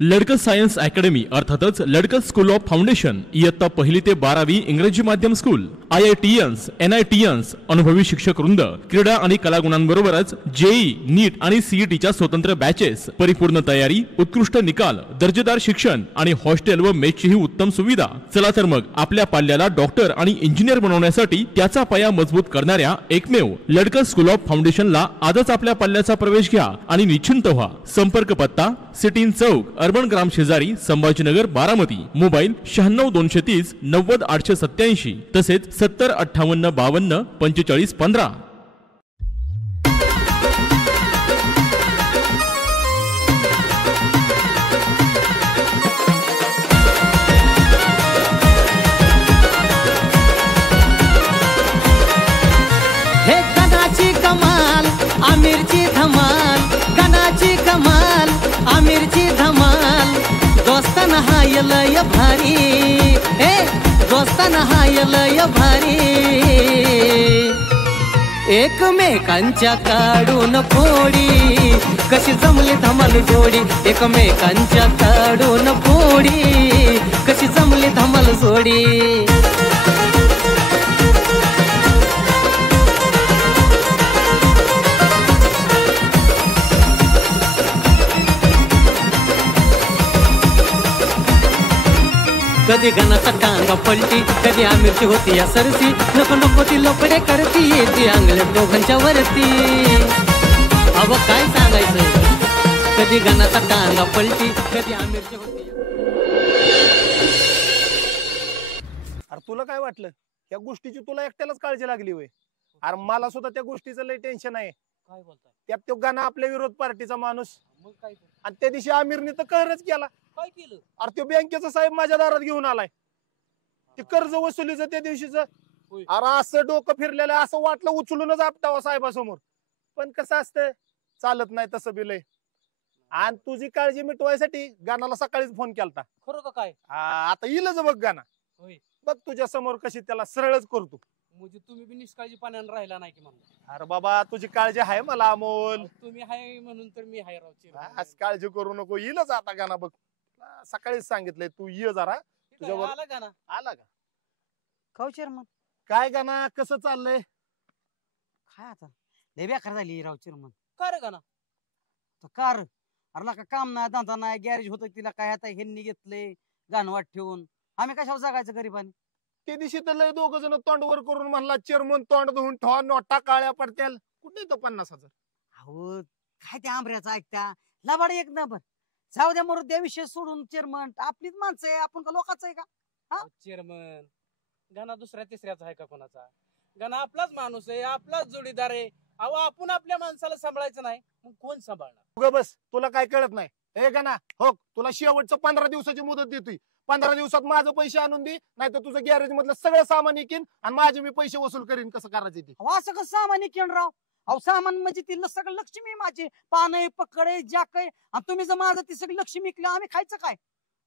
लडकं science academy अर्थातच लडकं school of foundation इयत्ता 1ली ते 12वी इंग्रजी माध्यम स्कूल, IITians, NITians, अनुभवी शिक्षक वृंद, क्रीडा आणि कलागुणांबरोबरच जेई, नीट आणि सीईटीच्या स्वतंत्र बॅचेस, परिपूर्ण तयारी, उत्कृष्ट निकाल, दर्जेदार शिक्षण आणि हॉस्टेल व मेसची ही उत्तम सुविधा। चला तर मग आपल्या पाल्याला डॉक्टर आणि इंजिनियर बनवण्यासाठी त्याचा पाया मजबूत करणाऱ्या एकमेव लडकं स्कूल ऑफ फाउंडेशनला आजच आपल्या पाल्याचा प्रवेश घ्या आणि निश्चिंत व्हा। संपर्क पत्ता सिटीन चौक, अर्बन ग्राम शेजारी, संभाजीनगर, बारामती। मोबाईल 96 230 90 887 तसेच 70 58 52 45 15। हे गणाची कमाल, आमिरची धमाल, गणाची कमाल, आमिरची धमाल, दोस्ताना हाय लय भारी, हे दोस्ताना हाय लय भारी, एकमेकांच्या काढून फोडी, कशी जमली धमाल जोडी, एकमेकांच्या काढून फोडी, कशी जमली धमाल जोडी। कधी गणाचा टांगा पलटी, कधी आमिरची होती या सरसी, नको नको ती लोकडे करती, येते अंगले दोघांच्या वरती। अव काय सांगायचं, कधी गणाचा टांगा पलटी, कधी आमिरची होती। अरे तुला काय वाटलं, या गोष्टीची तुला एकट्यालाच काळजी लागली होय? अरे मला सुद्धा त्या गोष्टीचं लय टेन्शन आहे। काय बोलताय? त्यात तो गाणं आपल्या विरोध पार्टीचा माणूस, मग काय आणि त्या दिवशी आमिरने तर कहरच केला। काय केलं? अरे तो बँकेचा साहेब माझ्या दारात घेऊन आलाय, ते कर्ज वसुलीचं त्या दिवशीच। अरे असं डोकं फिरलेलं, असं वाटलं उचलूनच आपटावं साहेबासमोर, पण कसं असतं, चालत नाही तसं बी लय। आणि तुझी काळजी मिटवायसाठी गाण्याला सकाळीच फोन केलता। खरं का काय? आता येईलच बघ गाणं, बघ तुझ्या समोर कशी त्याला सरळच करतो। म्हणजे तुम्ही बी निष्काळजी पाण्यानं राहिला नाही की म्हणलं? अरे बाबा तुझी काळजी आहे मला अमोल, तुम्ही हाय म्हणून तर मी हाय राव। आज काळजी करू नको, येईलच आता गाणं बघ, सकाळीच सांगितलंय तू ये जरा। तुझ्यावर आला का ना? आला का खाऊ चेअरमन, काय गाणं कसं चाललंय? काय आता लय बेकार झाली राव चेअरमन। का रे गाणं? कार अरला का काम नाही, धंदा नाही, गॅरेज होतं तिला काय, आता ह्यांनी घेतले गाणवाट ठेवून, आम्ही कशावर जगायचं गरीबांनी? ते दिवशी तर लय दोघ जण तोंडवर करून म्हणला चेअरमन तोंड धुवून ठेवा, नोटा काळ्या पडत्याल, कुठे तो 50,000? अहो काय त्या आंबऱ्याचा ऐकता, लबाड एक नंबर, जाऊ द्या मरू द्या, विषय सोडून चेअरमन, आपलीच माणसं आहे, आपण का लोकांचं आहे का? चेअरमन गाणा दुसऱ्या तिसऱ्याचा आहे का कोणाचा? गाणा आपलाच माणूस आहे, आपलाच जोडीदार आहे। अहो आपण आपल्या माणसाला सांभाळायचं नाही, मग कोण सांभाळणार? उगा बस, तुला काय कळत नाही? हे गाणा हो, तुला शेवटचं 15 दिवसाची मुदत देतोय, 15 दिवसात माझं पैसे आणून दे, नाही तर तुझं गॅरेज मधलं सगळं सामान इकीन आणि माझे मी पैसे वसूल करीन। कसं करायचं ते? असं कसं सामान इकेन राव? अहो सामान म्हणजे ती सगळं लक्ष्मी माझे, पाने पकडे जाकय, आणि तुम्ही जर माझं ती सगळी लक्ष्मी इकलं, आम्ही खायचं काय?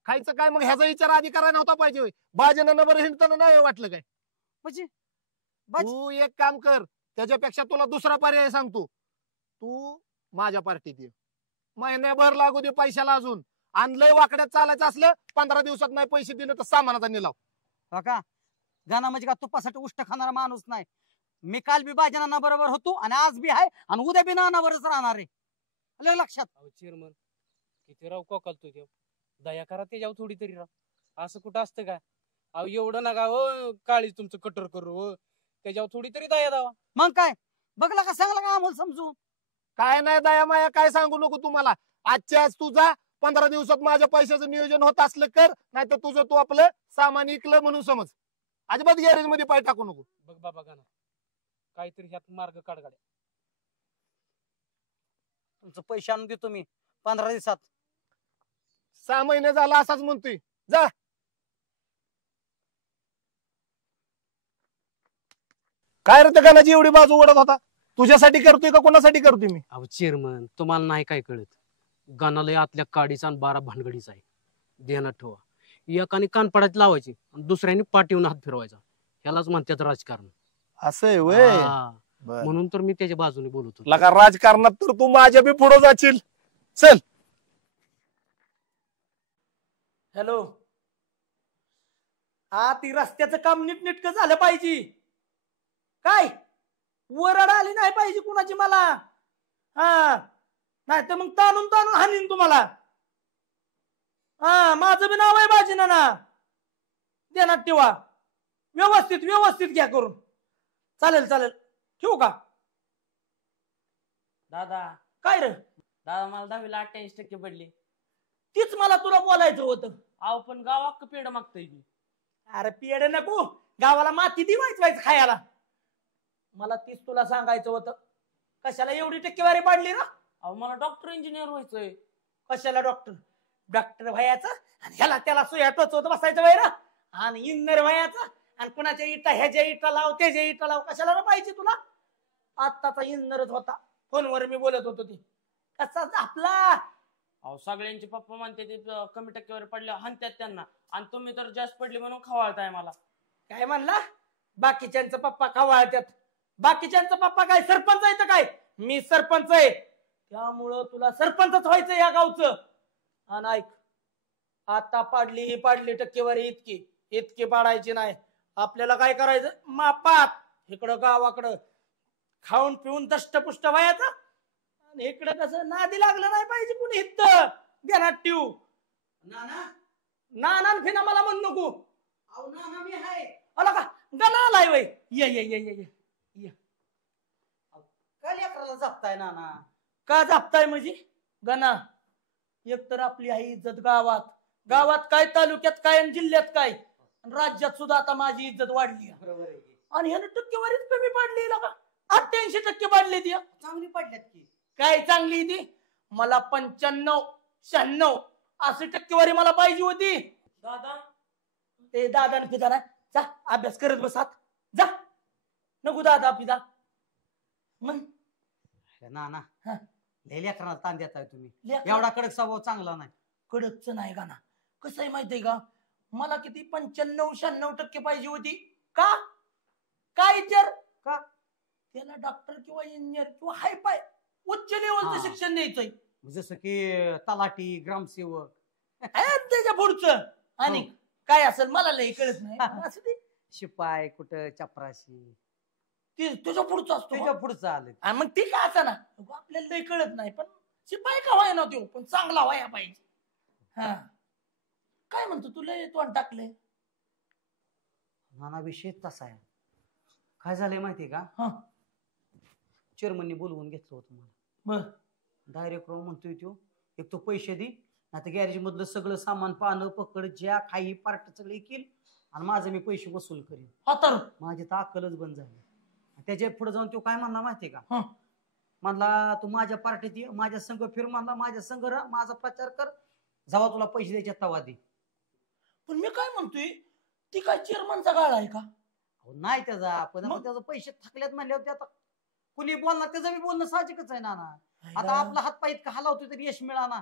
खायचं काय मग? ह्याचा विचार आधी करायला नव्हता पाहिजे? बाजन नंबर हिंडताना नाही वाटलं काय? म्हणजे तू एक काम कर, त्याच्यापेक्षा तुला दुसरा पर्याय सांगतो, तू माझ्या पार्टीत ये, महिन्याभर लागू दे पैशाला अजून, आणि लय वाकड्यात चालायचं असलं 15 दिवसात नाही पैसे दिले तर सामानाचा निलाव। का गाणं म्हणजे का तुपासाठी उष्ट खाणारा माणूस नाही मी, काल बी बाजनाना बरोबर होतो आणि आज बी आहे आणि उद्या बी नानावरच राहणार आहे, लय लक्षात। चेअरमन किती राव कोकलतोय तो, दया करा त्याच्यावर थोडी तरी राव, असं कुठं असतं का? अहो एवढं नका हो काळी तुमचं कटर करू हो, त्याच्यावर थोडी तरी दया द्यावा। मग काय बघला का, सांगला का आम्हाला समजून? काय नाही दया माया काय सांगू नको तुम्हाला, आजच्या आज तुझा 15 दिवसात माझ्या पैशाचं नियोजन होत असलं कर, नाही तर तुझं तू आपलं सामान इकलं म्हणून समज, अजिबात गॅरेज मध्ये पाय टाकू नको। बघ बाबा गाणं काहीतरी ह्यात मार्ग काढ गाड्या, तुमचं पैसे आणून देतो मी 15 दिवसात। 6 महिने झाला असाच म्हणतोय, जा। काय रे त्या गाण्याची एवढी बाजू ओढत होता? तुझ्यासाठी करतोय का कोणासाठी करतोय मी? अहो चेअरमन तुम्हाला नाही काय कळत, गाणालय आतल्या काडीचा आणि 12 भानगडीचा आहे, ध्यानात ठेवा। एकाने कानपडात लावायची आणि दुसऱ्याने पाठीवून हात फिरवायचा, ह्यालाच म्हणतात राजकारण। असं आहे व्हय? म्हणून तर मी त्याच्या बाजूने बोलतो। लगा राजकारणात तर तू माझ्या बी पुढे जाशील, चल। हॅलो, हा ती रस्त्याचं काम नीटनेटकं झालं पाहिजे. काय वरड आली नाही पाहिजे कुणाची मला. हा नाही तर मग ताणून ताणून हाणीन तुम्हाला. हा माझं बी नाव आहे बाजी नाना. ध्यानात ठेवा. व्यवस्थित व्यवस्थित घ्या करून. चालेल चालेल. ठेवू का? दादा काय रे? दादा मला 10वीला 88% पडले. तीच मला तुला बोलायचं होतं. अहो पण गाव अख्खं पेड मागतय की. अरे पेढे नको, गावाला माती दिवायचं खायला. मला तीच तुला सांगायचं होतं. कशाला एवढी टक्केवारी पाडली ना? अहो मला डॉक्टर इंजिनियर व्हायचंय. कशाला डॉक्टर? डॉक्टर व्हायचं आणि ह्याला त्याला सुया टोचवत बसायचं वैर. आणि इंजिनियर व्हायचं आणि कुणाच्या इटा ह्याच्या इटा लाव त्याच्या इटा लाव. कशाला ना पाहिजे तुला? आत्ताचा इंजिनियरच होता. फोनवर मी बोलत होतो ती. कसा आपला अहो सगळ्यांचे पप्पा म्हणते ते कमी टक्केवारी पडल्या हाणत्यात त्यांना, आणि तुम्ही तर जास्त पडले म्हणून खवाळताय मला. काय म्हणला? बाकीच्यांचा पप्पा खवाळत्यात. बाकीच्यांचा पप्पा काय सरपंच आहे तर काय? मी सरपंच आहे. त्यामुळं तुला सरपंचच व्हायचं या गावचं. आणि ऐक, आता पाडली टक्केवारी इतकी पाडायची नाही. आपल्याला काय करायचं? मापात इकडं गावाकडं खाऊन पिऊन दष्टपुष्ट व्हायचं. आणि इकडं कसं नादी लागलं नाही पाहिजे कुणी. इथं ध्यानात ठेवू. नाना फिना मला म्हण नको. नाना मी आहे. आला का? गणा आलाय वय. ये ये ये ये ये. काय लेकराला जपताय नाना? का जापताय म्हणजे? गणा एकतर आपली आई इज्जत गावात काय, तालुक्यात काय आणि जिल्ह्यात काय, राज्यात सुद्धा आता माझी इज्जत वाढली. बरोबर आहे की. आणि ह्यानं टक्केवारीच कमी पाडली का? 88% पाडली ती. चांगली पडल्यात की. काय चांगली ती? मला 95, 96 अशी टक्केवारी मला पाहिजे होती. दादा ते दादा पिता ना, जा अभ्यास करत बसात. जा नको दादा पिता. मग नाना हा. लय लेकराला ताण देताय तुम्ही. लेकरं- एवढा कडक स्वभाव चांगला नाही. कडकच नाही का ना? कसं आहे माहितीये का? मला किती 95-96% पाहिजे होती. का? काय विचार का? त्याला डॉक्टर किंवा इंजिनियर किंवा हाय पाय उच्च लेवलचं शिक्षण द्यायचंय. जसं की तलाठी, ग्रामसेवक. त्याच्या पुढचं आणि काय असेल मला लई कळत नाही. असं ते शिपाय कुठं चपराशी. तुझ्या पुढचं असतो. तुझ्या पुढचं आलं. आणि मग ते काय असं ना, आपल्याला लई कळत नाही. पण शिपाई का व्हाय ना देऊ, पण चांगला व्हाया पाहिजे. हा काय म्हणतो तुला तोंड टाकले? नाना विषय तसा आहे. काय झालंय माहितीये का? हा चेअरमननी बोलवून घेतलं होतं मला. बर. डायरेक्ट म्हणतोय तो, एक तो पैसे दे, नाही तर गॅरेज मधलं सगळं सामान पानं पकड ज्या काही पार्ट सगळे येईल आणि माझं मी पैसे वसूल करीन. तर माझी तर अक्कलच बंद झाली. त्याच्या पुढे जाऊन तो काय म्हणला माहितीये का? हा. म्हणला तू माझ्या पार्टीत ये, माझ्या संघ फिर, म्हणला माझ्या संघ राहा, माझा प्रचार कर, जेव्हा तुला पैसे द्यायचे तवा दे. पण मी काय म्हणतोय, ती काय चेअरमनचा गाळा आहे का? अहो नाही त्याचा, पण आता त्याचे पैसे थकल्यात म्हणल्यावर ते आता कुणी बोलणार, त्याचं बी बोलणं साहजिकच आहे ना. आता आपला हात पाय इतका हलावतोय तरी यश मिळाना.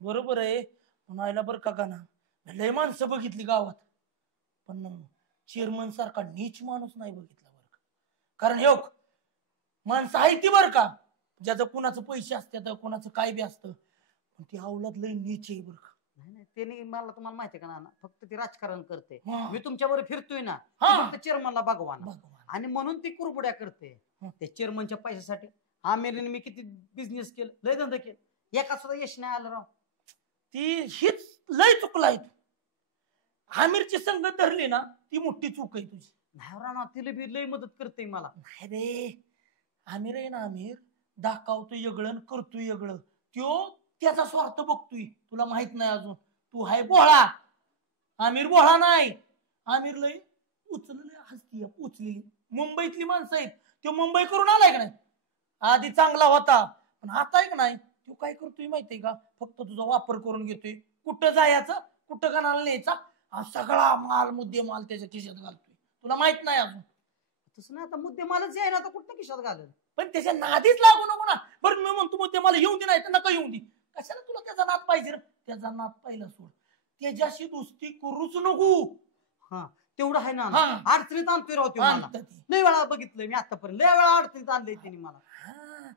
बरोबर आहे. म्हणायला बरं का ना, लय माणसं बघितली गावात, पण चेअरमन सारखा नीच माणूस नाही बघितला बरं का. कारण हे माणसं आहे ती बरं का, ज्याचं कुणाचं पैसे असतात, कुणाचं काय बी असतं, पण ती अवलाद लय नीच आहे बरं का. नाही त्याने मला, तुम्हाला माहितीये का ना, फक्त ती राजकारण करते. हा. मी तुमच्याबरोबर फिरतोय ना, हा. फक्त चेअरमनला बघवाना, भगवान. आणि म्हणून ती कुरबुड्या करते. हा. त्या चेअरमनच्या पैशासाठी आमिरने मी किती बिझनेस केलं, लय धंदा केलं, एका सुद्धा यश नाही आलं राव. ती हीच लय चुकलाय. आमिरची संगत धरली ना, ती मोठी चूक आहे तुझी. नाही राव, तिला बी लय मदत करते मला. नाही रे, आमिर आहे ना, आमिर दाखवतोय वेगळं करतोय वेगळं. त्यो त्याचा स्वार्थ बघतोय, तुला माहित नाही अजून. तू हाय बोळा, आमिर बोळा नाही. आमिर लय उचलले हसती उचली. मुंबईतली माणसं आहेत, तो मुंबई करून आलाय का नाही, आधी चांगला होता, पण आता आहे का नाही, तो काय करतोय माहितीये का, फक्त तुझा वापर करून घेतोय. कुठं जायचं, कुठं कणाला न्यायचा, हा सगळा माल मुद्दे माल त्याच्या खिशात घालतोय. तुला माहित नाही अजून. तसं नाही, आता मुद्दे मालच आहे ना, आता कुठं खिशात घालत. पण त्याच्या नादीच लागू नको ना. बरं मी म्हणतो मुद्दे मला येऊन दे, नाही तर नका येऊन दे. कशाला तुला त्याचा नाद पाहिजे? त्याचा नाद पहिला सोड, त्याच्याशी दोस्ती करूच नको. हा तेवढं आहे ना. हा. अडचणीत आणतोय राव मला. आणतं ती. लय वेळा बघितलंय मी आतापर्यंत, लय वेळा अडचणीत आणलंय तिने मला. हा.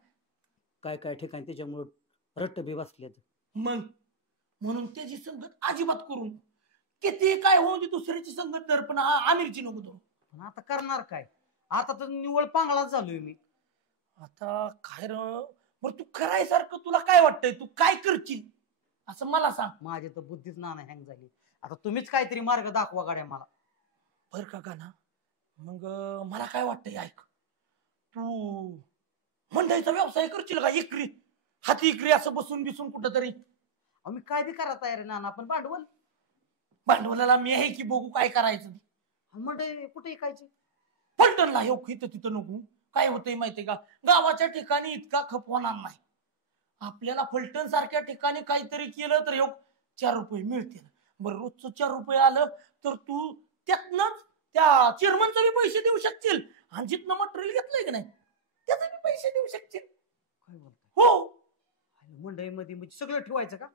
काय काय ठिकाणी त्याच्यामुळे रट्ट बी बसले. मग म्हणून त्याची संगत अजिबात करून किती काय होऊन दे दुसऱ्याची संगत धर, पण आमिरची नको धरू. पण आता करणार काय? आता तर निवळ पांगळाच झालोय मी. आता काय बरं तू करायसारखं तुला काय वाटतंय? तू काय करशील असं मला सांग. माझी तर बुद्धीच नाना हँग झाली. आता तुम्हीच काहीतरी मार्ग दाखवा गाड्या मला. बर का गाना, मग मला काय वाटतंय ऐक, तू मंडईचा व्यवसाय करशील का? इकरी हाती इकरी असं बसून बिसून कुठं तरी. मी काय बी करा तयार आहे नाना, पण भांडवल भांडवलाला मी आहे की, बघू काय करायचं. म्हणजे कुठे ऐकायची? फलटणला येऊ इथं तिथं नको. काय होतंय माहितीये का, गावाच्या ठिकाणी इतका खप होणार नाही. आपल्याला फलटण सारख्या ठिकाणी काहीतरी केलं तर 4 रुपये मिळतील. बरं रोजचं 4 रुपये आलं तर तू त्यातनंच त्या चेअरमनचे बी पैसे देऊ शकशील, आणि जिथनं मटेरियल घेतलंय की नाही त्याचे बी पैसे देऊ शकशील. काय बोलताय? हो, मंडईमध्ये म्हणजे सगळं ठेवायचं का?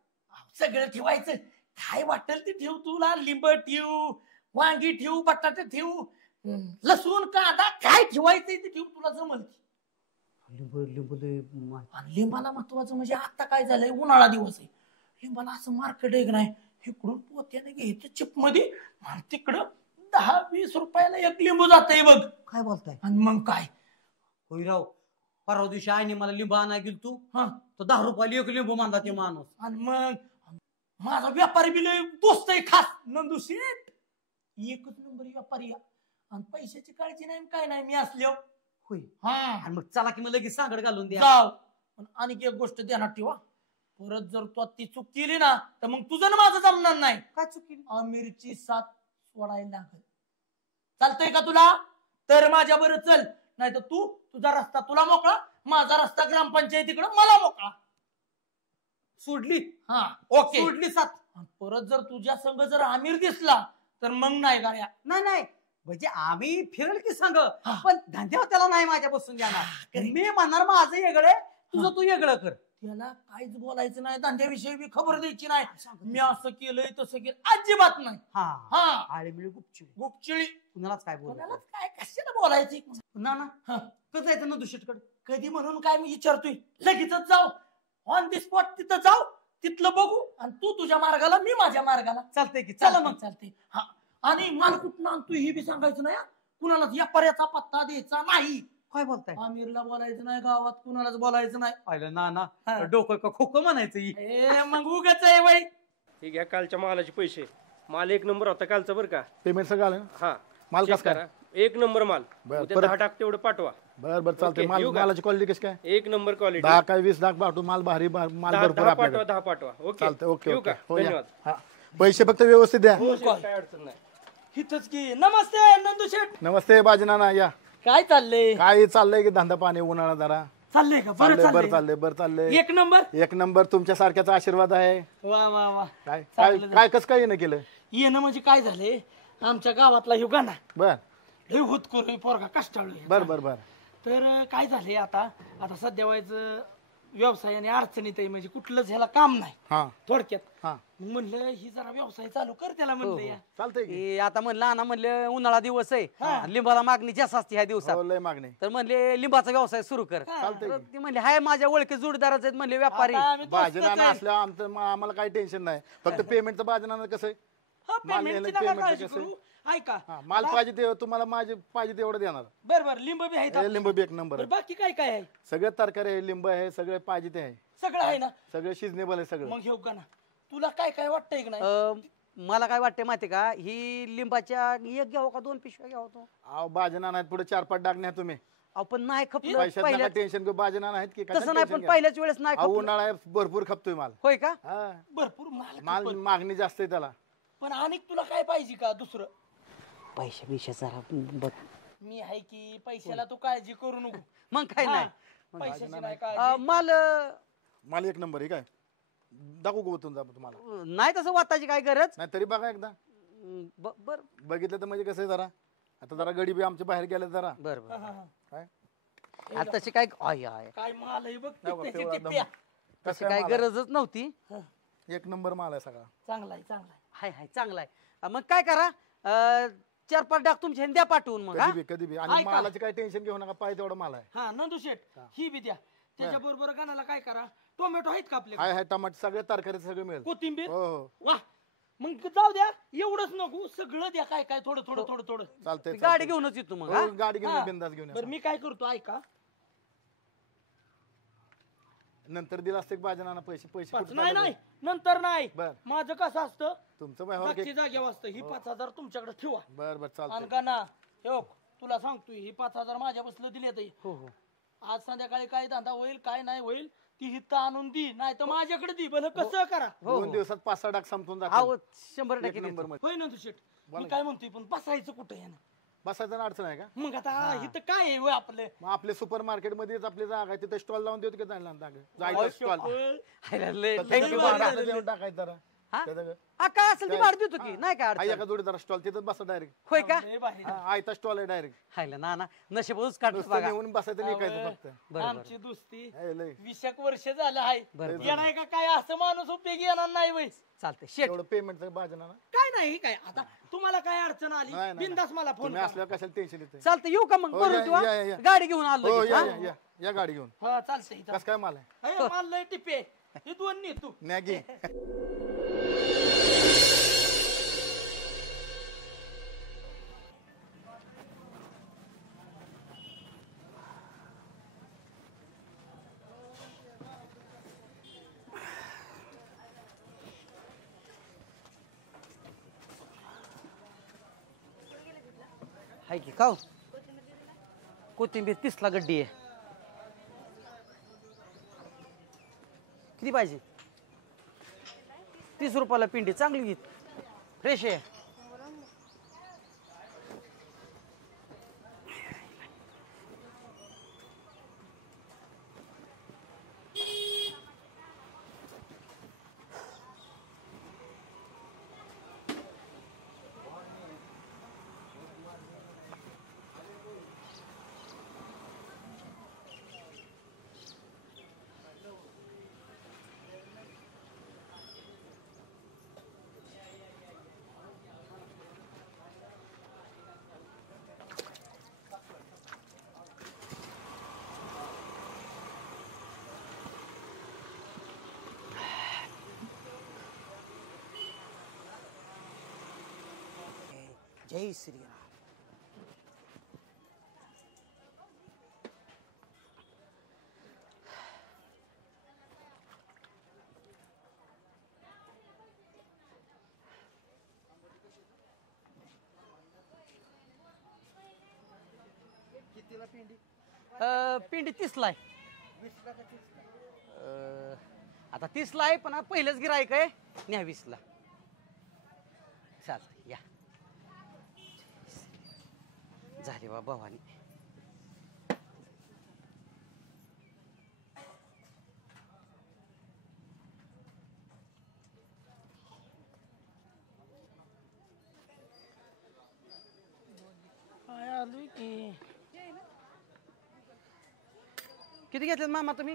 सगळं ठेवायचं. काय वाटेल ते ठेव. तुला लिंब ठेव, वांगी ठेव, बटाटे ठेव, लसूण कांदा काय ठेवायचंय ते ठेव, तुला जमल. आणि लिंबाला महत्वाचं म्हणजे आता काय झालंय, उन्हाळा दिवस आहे, लिंबाला असं मार्केट आहे की नाही, इकडून पोत्याने घ्यायचं चिप मध्ये, आणि तिकडं 10-20 रुपयाला एक लिंबू जातंय बघ. काय बोलताय? आणि मग काय होईराव, परवा दिवशी आईने मला लिंबू आणायला गेलो तू, हा तर 10 रुपयाला एक लिंबू मानला ते माणूस. आणि मग माझा व्यापारी बी लय दोस्त आहे खास, नंदू शेठ, एकच नंबर व्यापारी आहे. आणि पैशाची काळजी नाही काय नाही मी असल्यावर. होय. हा आणि मग चला की मग लगेच सांगड घालून द्या. जाव. पण आणि एक गोष्ट ध्यानात ठेवा, परत जर तू ती चूक केली ना तर मग तुझं ना माझं जमणार नाही. काय चुकी? आमिरची साथ सोडायला लागल. चालतंय का तुला? तर माझ्या बरं चल, नाही तर तू तुझा रस्ता तुला मोकळा, माझा रस्ता ग्रामपंचायतीकडे मला मोकळा. सोडली? हा ओके. सोडली साथ. परत जर तुझ्या संग जर आमिर दिसला तर मग नाही गाड्या. नाही नाही, म्हणजे आम्ही फिरल की सांग, हा. पण धंद्यावर त्याला नाही माझ्या बसून देणार. मी म्हणणार माझं वेगळं, तुझं तू वेगळं कर. त्याला काहीच बोलायचं नाही, धंद्याविषयी बी खबर द्यायची नाही. मी असं केलंय तसं केलं अजिबात नाही. हा हा आळीमिळी गुपचिळी गुपचिळी. कुणालाच काय बोल. कोणालाच काय कशाला बोलायची. ना ना हा. कसं जायचं ना दुसरीकडे? कधी म्हणून काय मी विचारतोय, लगेचच जाऊ ऑन दी स्पॉट, तिथं जाऊ, तिथलं बघू, आणि तू तुझ्या मार्गाला मी माझ्या मार्गाला. चालतंय की? चला मग. चालते. हा. आणि माल कुठं आणतोय हे बी सांगायचं नाही. कुणाला या पर्याचा पत्ता द्यायचा नाही. काय बोलताय? आमिरला बोलायचं नाही, गावात कुणालाच बोलायचं नाही. पाहिलं ना ना, हा. डोकं का खोकं म्हणायचं ही. ए मग उगाच आहे बाई. हे घ्या कालच्या मालाचे पैसे. माल 1 नंबर होता कालचा बरं का. पेमेंट सगळं आलं ना? हा माल check कसं काय? करा. 1 नंबर माल. बरं, उद्या परत- 10 टाक तेवढं पाठवा. बरं बरं चालतंय. ओके, माल येऊ का? मालाची क्वालिटी कशी काय? 1 नंबर क्वालिटी. 10 काय 20 लाख पाठवू, माल भारी माल 10 भरपूर पाठवा, आपल्याकडे. 10 पाठवा. ओके चालतंय. ओके येऊ ओके. का? हो या. धन्यवाद. हा. पैसे फक्त व्यवस्थित द्या. हो, शेठ, काय अडचण नाही. हिथच की. नमस्ते नंदू शेठ. नमस्ते बाजीनाना, या. काय चाललंय? काय चाललंय की धंदा पाणी उन्हाळा जरा चाललंय का? बरं चाललंय. बरं चाललंय. चाललंय. बरं चाललंय. 1 नंबर. 1 नंबर. तुमच्या सारख्याचा आशीर्वाद आहे. वा वा वा. काय काय चांगलं काय कसं काय येणं केलं? येणं म्हणजे काय झालंय, आमच्या गावातला युगा ना बर लय होतकरू पोरगा कष्टाळू आहे. बर बर बर. तर काय झालंय, आता आता सध्या व्हायचं व्यवसायाने अडचणीत आहे, म्हणजे कुठलंच ह्याला काम नाही हा थोडक्यात. हा मग म्हणलं ही जरा व्यवसाय चालू कर त्याला. म्हणलं या चालतंय की. ए, आता म्हणलं ना, म्हणलं उन्हाळा दिवस आहे, हा. आणि लिंबाला मागणी जास्त असते ह्या दिवसात, हो, लय मागणी. तर म्हणले लिंबाचा व्यवसाय सुरू कर. चालतंय तर की. ते म्हणले हाय माझ्या ओळखी जोडीदाराचे आहेत म्हणले व्यापारी. आता आम्ही दोस्तच बाजीनाना आहे. असल्यावर आम्हाला काही टेन्शन नाही. फक्त पेमेंटचं बाजीनाना कसं आहे? हा, माल पेमेंटची नेलं, नका पेमेंटचं काळजी कसं करू. ऐका, हा, माल पाहिजे ते तुम्हाला माझे पाहिजे तेवढं देणार. बर बर, लिंब बी आहेत. हे लिंबू बी 1 नंबर बरं, आहे. बाकी काय काय आहे? सगळे तरकारी आहे, लिंब आहे, सगळे पाहिजे ते आहे. सगळं आहे ना? सगळे सिजनेबल आहे सगळं. मग घेऊ का ना? तुला काय काय वाटतंय की नाही? मला काय वाटतंय माहिती का, ही लिंबाच्या 1 घ्यावं का 2 पिशव्या घ्यावं तो? अहो बाजीनाना आहेत, पुढे 4-5 डाग न्या तुम्ही. आपण नाही खपलं पैशात नका पहिल्या, टेन्शन घेऊ. बाजीनाना आहेत की तसं नाही, पण पहिल्याच वेळेस नाही खपलं. उन्हाळा आहे, भरपूर खपतोय माल. होय का? हा भरपूर माल माल खपल. मागणी जास्त आहे त्याला. पण आणि तुला काय पाहिजे का दुसरं? पैशा बिशा जरा बघ. मी आहे की, पैशाला तू काळजी करू नको. मग काय नाही. पैशाची नाही काळजी. माल माल 1 नंबर आहे. काय दाखवू का तुम्ही तुम्हाला? नाही तसं वाटायची काय गरज. नाही तरी बघा एकदा. बर बघितलं तर म्हणजे कसं आहे, जरा आता जरा गडी बी आमच्या बाहेर गेले जरा. बर हा, हा, हा. काय आता तशी काय आय आय काय माल आहे बघ, नाही बघ, त्याची तेवढा टिप्प्या. कसं तशी काय माल आहे? गरजच नव्हती. 1 नंबर माल आहे सगळा. चांगला आहे, चांगला आहे. हाय हाय चांगला आहे. मग काय करा, 4-5 डाग तुमच्या द्या पाठवून मग. हा? कधी बी आणि ऐका. मालाचे काही टेन्शन घेऊ नका. पाहिजे तेवढा माल आहे. हा नंदू शेठ, ही बी द्या. त्याच्या बरोबर गाण्याला काय करा, टोमॅटो आहेत का आपले, हाय हाय टमाटर सगळे तरकारी सगळं मिळेल. कोथिंबीर, हो हो वा मग जाऊ द्या, एवढंच नको सगळं द्या, काय काय थोडं थोडं थोडं थोडं. चालतंय गाडी घेऊनच येतो मग. हो, गाडी हा. घेऊन बिंदास घेऊन या. बरं मी काय करतो ऐका, नंतर दिला असते भाजी नाना पैसे पैसे कुठं नाही चालले? नाही नंतर नाही, बर माझं कसं असतं तुमचं व्यवहार मागची जागेवर असतं, ही 5,000 तुमच्याकडे ठेवा. बर बर आणि चालतंय. का ना हे बघ, तुला सांगतोय ही 5,000 माझ्या बसलं दिले तर हो हो आज संध्याकाळी काय धंदा होईल काय नाही होईल ती हित आणून दी, नाही तर माझ्याकडे दी. भलं कसं करा, 2 दिवसात 5-6 डाग संपून अहो जातात. 100% एक नंबर देतो. मध्ये होय ना तू शेट. मी काय म्हणतोय पण बसायचं कुठं आहे ना, बसायचं ना अडचण आहे का? मग आता इथं काय आहे होय आपलं. मग आपले सुपर मार्केट मध्येच आपली जागा आहे तिथे स्टॉल लावून देतो की जायचं स्टॉल थँक्यू टाकायचं जरा हा? त्याचं काय असेल ते भाड देतो की, नाही काय आई अडचण. एका जोडीदार स्टॉल तिथं बसा डायरेक्ट. होय का? लय भारी. आयता स्टॉल आहे डायरेक्ट. हायला ना ना नशीबच काढतो नुसतं बघा. नेऊन बसायचं नाही काय फक्त. बरं आमची दोस्ती हे लय. 20 वर्ष झालं आहे. बरं, बरं. येणार का काय असं माणूस उपयोगी येणार नाही वय. चालतंय शेट. एवढं पेमेंटचं भाजी नाना काय नाही काय आता तुम्हाला काय अडचण आली नाही, नाही. बिंदास मला फोन तुम्ही असल्यावर कशाला टेन्शन येते. चालतंय येऊ का मग हो, बरोबर या, तू या, या. गाडी घेऊन आलो हो लगेच, या हा? या, या या गाडी घेऊन. हा चालतंय इथं. कस काय माल आहे अय, माल लय टिपे हे 2 ने तू. मॅगी. हाय की खाऊ कोथिंबीर 30 ला गड्डी आहे. किती पाहिजे? 30 रुपयाला पिंडी चांगली घे, फ्रेश आहे. जय श्रीराम. पिंडी 30 ला आहे. आता 30 ला आहे पण हा पहिलंच गिरायक आहे, न्या 20 ला. चालतंय या. झाले बा भवानी. काय आलोय की किती घेतलेत मामा तुम्ही?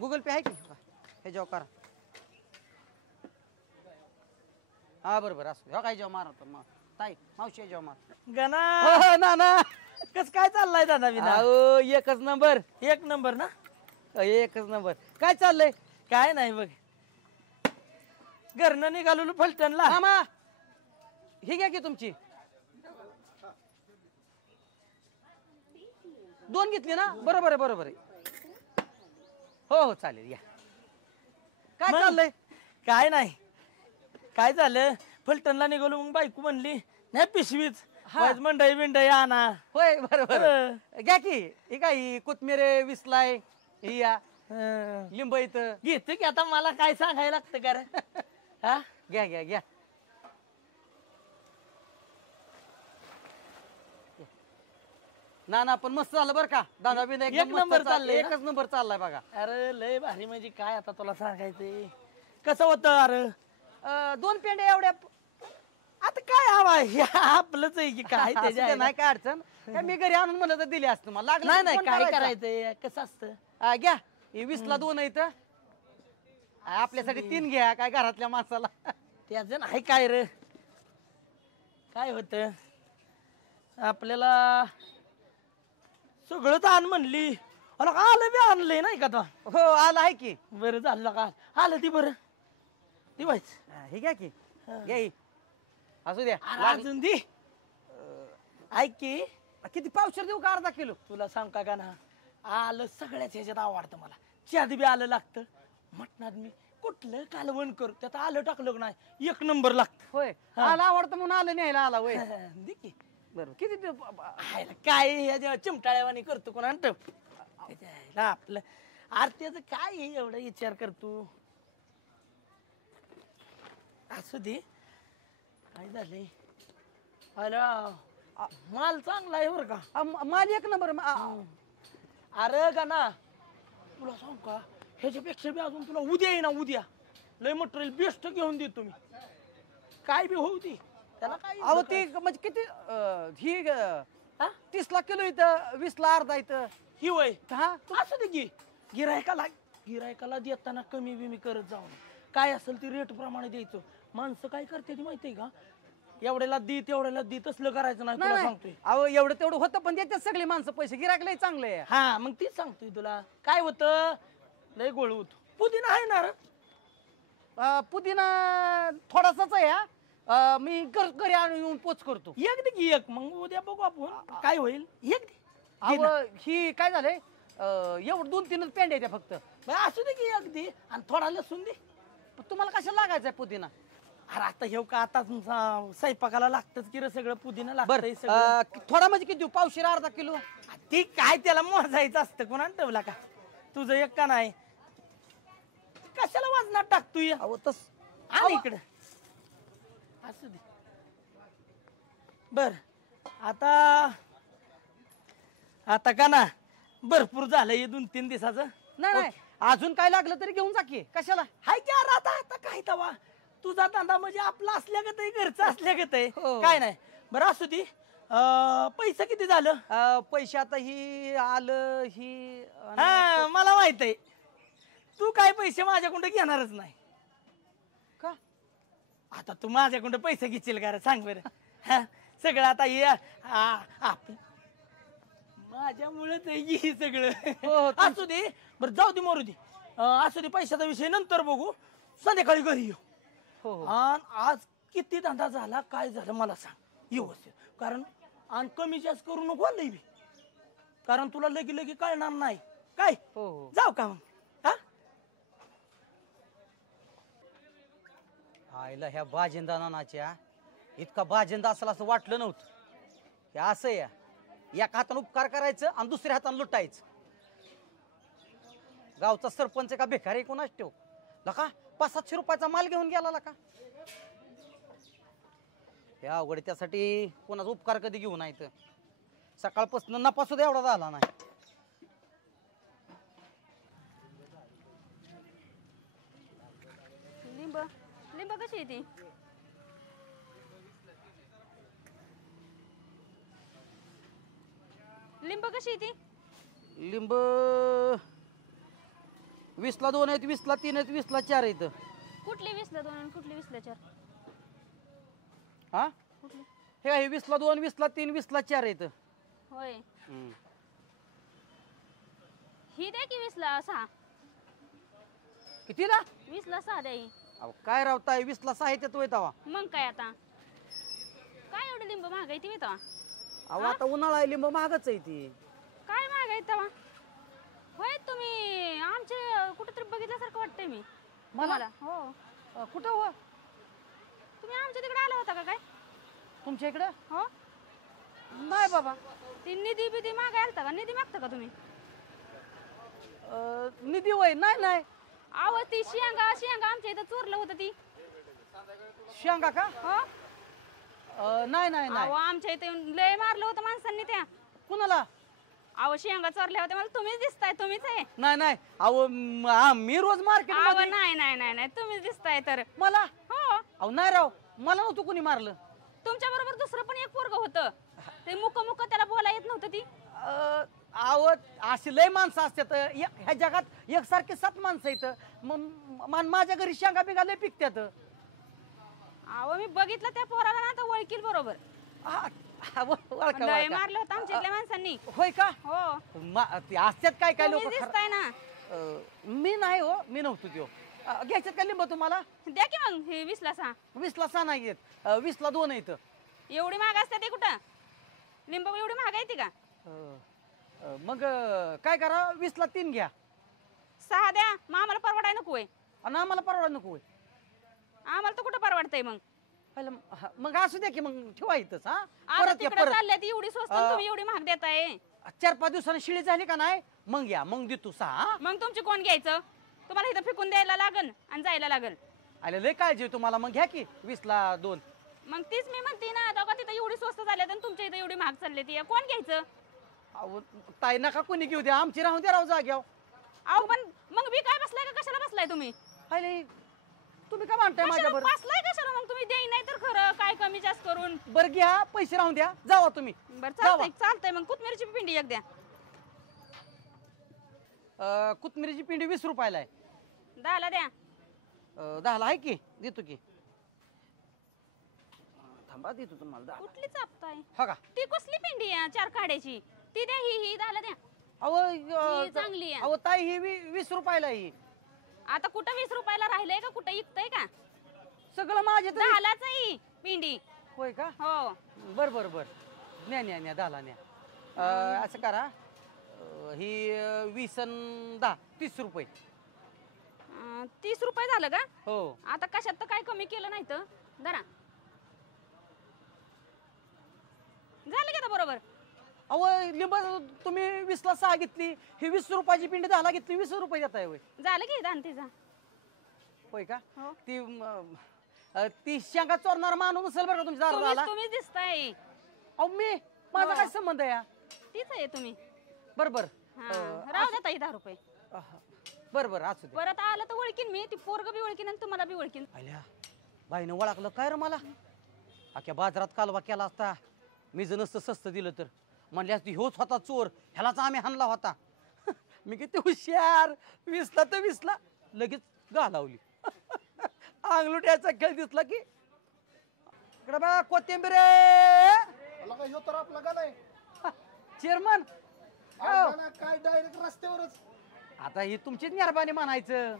गुगल पे आहे की हे जेव्हा करा. हा बरोबर असं हो काय जेव्हा मारा मग ताई मावशी जेव्हा मार गणा ना ना. कस काय चाललाय दादा विना? अहो एकच नंबर, एक नंबर ना. एकच नंबर. काय चाललंय? काय नाही बघ, घरनं निघालो फलटणला. मामा ही घ्या की तुमची. 2 घेतली ना? बरोबर आहे बरोबर आहे. हो हो चालेल या. काय मग? चाललंय? काय नाही, काय झालं फलटणला निघालो मग बायको म्हणली नाही पिशवीत हा. मंडई बिंडई आणा. होय बरोबर. घ्या की ही काय ही कोथमीर 20 ला आहे, ही या लिंब इथं. घेते की आता मला काय सांगायला लागतं का रे? हा घ्या घ्या घ्या. ना ना पण मस्त झालं बरं का. दादा बिंदा एक एकदम नंबर मस्त चाललंय ना? एकच नंबर चाललाय बघा. अरे लय भारी म्हणजे काय आता तुला सांगायचंय कसं होतं अरे. 2 पेंड्या एवढ्या आता काय हवा हे आपलंच आहे की काय असू त्याच्या दे, नाही काय अडचण. काय मी घरी आणून म्हणलं तर दिले असतं मला. लागलं नाही तर नाही फोन काय करायचा. करायचंय कसं असतं. घ्या हे 20 ला 2 इथं. आपल्यासाठी 3 घ्या काय घरातल्या माणसाला. त्याचं नाही काय रे, काय होत आपल्याला सगळं आण म्हणली अला का आलं बी आणलंय नाही का आता हो आला आहे की. बरं झालं का आलं ती बरं ती व्हायच हे घ्या की घ्या ही. असू द्या अजून दी ऐक की किती पावशेर देऊ का अर्धा किलो. तुला सांग का ना आलं सगळ्याच ह्याच्यात आवडतं मला. चहात बी आलं लागतं मटणात मी कुठलं कालवण कर त्यात आलं टाकलं नाही एक नंबर लागतं. होय आला आवडतं म्हणून आलं न्यायला आला होय. दे की बरं किती देऊ? खायला काय ह्या चिमटाळ्यावानी करतो कोणा आपलं आरत्याचं काय आहे एवढा विचार करतो. असू दे काय झालंय अरे माल चांगला आहे बरं का. माल एक नंबर. अरे का ना तुला सांग का ह्याच्यापेक्षा बी अजून तुला उद्या आहे ना उद्या लय मटेरियल बेस्ट घेऊन देतो मी. काय बी होऊ दे त्याला काय अहो ते म्हणजे किती ही 30 किलो इथं 20 अर्धा इथं ही वय हा. असं दे की गिरायकाला देताना कमी बिमी करत जाऊ नये. काय असेल ते रेट प्रमाणे द्यायचं. माणसं काय करते ती माहितीये का एवढ्याला दी तेवढ्याला दी तसलं करायचं नाही तुला सांगतोय. अहो एवढं तेवढं होतं पण देतात सगळे माणसं पैसे गिराकले चांगले आहे. हा मग तीच सांगतोय तुला काय होतं लय गोळ होतो. पुदिना आहे ना रे? पुदिना थोडासाच आहे हा. मी घरी आणून येऊन पोच करतो. एक दे की एक मग उद्या बघू आपण काय होईल. एक दे अहो ही काय झालंय एवढं 2-3 पेंड आहे त्या फक्त. बरं, असू दे की एक दे आणि थोडा लसूण दे. तुम्हाला कशाला लागायचंय पुदिना? अरे आता हे का आता स्वयंपाकाला लागतच की रे सगळं पुदिना लागतंय बरं सगळं. थोडा म्हणजे किती देऊ? पावशेर अर्धा किलो. ती काय त्याला मोजायचं असतं कोणा ठेवला का तुझं एक का नाही कशाला वाजनात टाकतोय. अहो तस आणि इकडं असू दे. बर आता का ना भरपूर झालं हे 2-3 दिवसाचं. नाही अजून काय लागलं तरी घेऊन जा की. कशाला? हाय की अरे आता काय तवा तुझा धंदा म्हणजे आपला असल्यागत आहे घरचं असल्यागत आहे. हो. काय नाही बरं असू दे. पैसे किती झालं? पैसे आता ही आलं ही हा मला माहित आहे तू काय पैसे माझ्याकडून घेणारच नाही का? आता तू माझ्याकडून पैसे घेशील का रे सांग बरं. हा, सगळं आता हे माझ्यामुळेच आहे की सगळं. हो, असू दे बरं जाऊ दे मरू दे. असू दे पैशाचा विषय नंतर बघू. संध्याकाळी घरी येऊ. हो आणि आज किती धंदा झाला काय झालं मला सांग व्यवस्थित. कारण आणि कमी जास्त करू नको लई बी कारण तुला लगी कळणार नाही काय. हो जाऊ का मग? हा आईला ह्या बाजिंदा नानाच्या इतका बाजिंदा असेल असं वाटलं नव्हतं. हे असं या एका हातानं उपकार करायचं आणि दुसऱ्या हातानं लुटायचं. गावचा सरपंच का भिकारी कोणाच ठेव लका 500-700 रुपयाचा माल घेऊन गेला लका. या अवघड त्यासाठी कोणाचा उपकार कधी घेऊन नाही तर सकाळपासून नफा सुद्धा एवढा झाला नाही. लिंब कशी आहे ती? लिंब कशी आहे ती? लिंब 20ला 2 आहेत, 20ला 3 आहेत, 20ला 4 आहेत. कुठली 20ला 2 आणि कुठली 20ला 4? हा हे आहे 20ला 2, 20ला 3, 20ला 4 आहेत. होय ही द्या की 20ला 6. कितीला? 20ला 6 द्या ही. अहो काय रावताय 20ला 6 येतात होय तवा. मग काय आता काय एवढं लिंब महाग आहे ती तवा? अहो आता उन्हाळा आहे लिंब महागच आहे ती. काय महाग आहे तवा? होय तुम्ही आमचे कुठेतरी बघितल्यासारखं वाटतंय मी मला. हो कुठं हो? तुम्ही आमच्या तिकडे आला होता का काय? तुमच्या इकडं? हो नाही बाबा. ती निधी बिधी मागाय आलता का? निधी मागता का तुम्ही? निधी होय? नाही आव ती शेंगा आमच्या इथं चोरलं होतं ती शेंगा का? हो नाही अहो आमच्या इथे लय मारलं होतं माणसांनी त्या. कुणाला? अहो शेंगा चोरल्या होत्या. मला तुम्हीच दिसताय. तुम्हीच आहे. नाही अहो मी रोज मार्केट अहो नाही तुम्हीच दिसताय तर मला. हो अहो नाही राव मला नव्हतं कुणी मारलं. तुमच्या बरोबर दुसरं पण एक पोरग होतं ते मुक त्याला बोला येत नव्हतं ती. अहो अशी लय माणसं असतात ह्या जगात एकसारखे 7 माणसं आहेत. माझ्या घरी शेंगा बिगा लय पिकत्यात. अहो मी बघितलं त्या पोराला ना तर ओळखील बरोबर. ओळखा, दय ओळखा. मारलं होतं आमच्या इथल्या माणसांनी. होय का हो ते असतात काय काय तुम्ही लोक दिसताय ना. मी नाही हो मी नव्हतो त्यो घ्यायच्यात का लिंब तुम्हाला द्या की मग हे 20 ला 6. 20ला 6 नाही येत 20ला 2 येतं एवढी महाग असते ते कुठं? लिंबू एवढी महाग आहे ती का? मग काय करा 20ला 3 घ्या 6 द्या. मग आम्हाला परवडाय नको आहे. आणि आम्हाला परवडा नको होय. आम्हाला तर कुठं परवडतंय मग? मग असू द्या की मग ठेवा इथंच हा आता परत या तिकडे परत चालल्या ती एवढी स्वस्त आणि तुम्ही एवढी महाग देताय. 4-5 दिवसांनी शिळी झाली का नाही मग या मग देतो 6 मग तुमची कोण घ्यायचं? तुम्हाला इथं फेकून द्यायला लागल आणि जायला लागल. आले लय काळजी आहे तुम्हाला मग घ्या की 20ला 2 मग तीच मी म्हणते ना आता का तिथं एवढी स्वस्त झाल्या आणि तुमच्या इथं एवढी महाग चालली ती कोण घ्यायचं? अहो ताई नका कोणी घेऊ द्या आमची राहून द्या राहू जाग्याव अहो पण मग मी काय बसलाय का कशाला बसलाय तुम्ही? आले तुम्ही काय म्हणताय माझ्या बरोबर बसलाय कशाला मग तुम्ही देई नाही तर खरं काय कमी जास्त करून. बरं घ्या पैसे राहून द्या जावा तुम्ही बरं चालतंय चालतंय मग कोथमिरची पिंडी एक द्या. कोथमिरीची पिंडी 20 रुपयाला आहे. 10ला द्या. 10ला आहे की देतो की थांबा देतो तुम्हाला 10. कुठली चापताय? हा का ती कसली पिंडी आहे 4 काड्याची? ती द्या ही 10ला द्या. अहो ही चांगली आहे. अहो ताई ही 20 रुपयाला आहे. आता कुठं 20 रुपयाला राहिलंय का कुठं इकतय का? सगळं माझे 10लाच आहे ही पिंडी. होय का हो बर बर बर न्या न्या न्या 10ला न्या असं करा ही 20 आणि 10 30 रुपये. 30 रुपये झालं का? हो आता कशात तर काय कमी केलं नाही तर जरा झालं की आता बरोबर. अहो लिंब तुम्ही 20ला 6 घेतली ही 20 रुपयाची पिंडी 10ला घेतली 20 रुपये देताय होय. झालं की दान तिचा. होय का हो. ती शेंगा चोरणार माणूस नसेल बरं का तुमच्या दाराला. तुम्ही दिसताय. अहो मी माझा काय संबंध आहे तीच आहे तुम्ही. बर बर राहू द्या ताई 10 रुपये. बर बर असू दे. परत आलं तर ओळखीन मी ती पोरग बी ओळखीन आणि तुम्हाला बी ओळखीन. आल्या बाईनं ओळखलं काय रे मला अख्या बाजारात कालवा केला असता मी जर नसतं स्वस्त दिलं तर म्हणले असती ह्योच होता चोर ह्यालाच आम्ही हाणला होता. मी किती हुशार 20ला तर 20ला लगेच घालावली. अंगलुट्याचा खेळ दिसला की इकडे बघा कोथिंबीर ह्यो तर आपला गाणं आहे. चेअरमन काय डायरेक्ट रस्त्यावरच. आता ही तुमचीच मेहरबानी म्हणायचं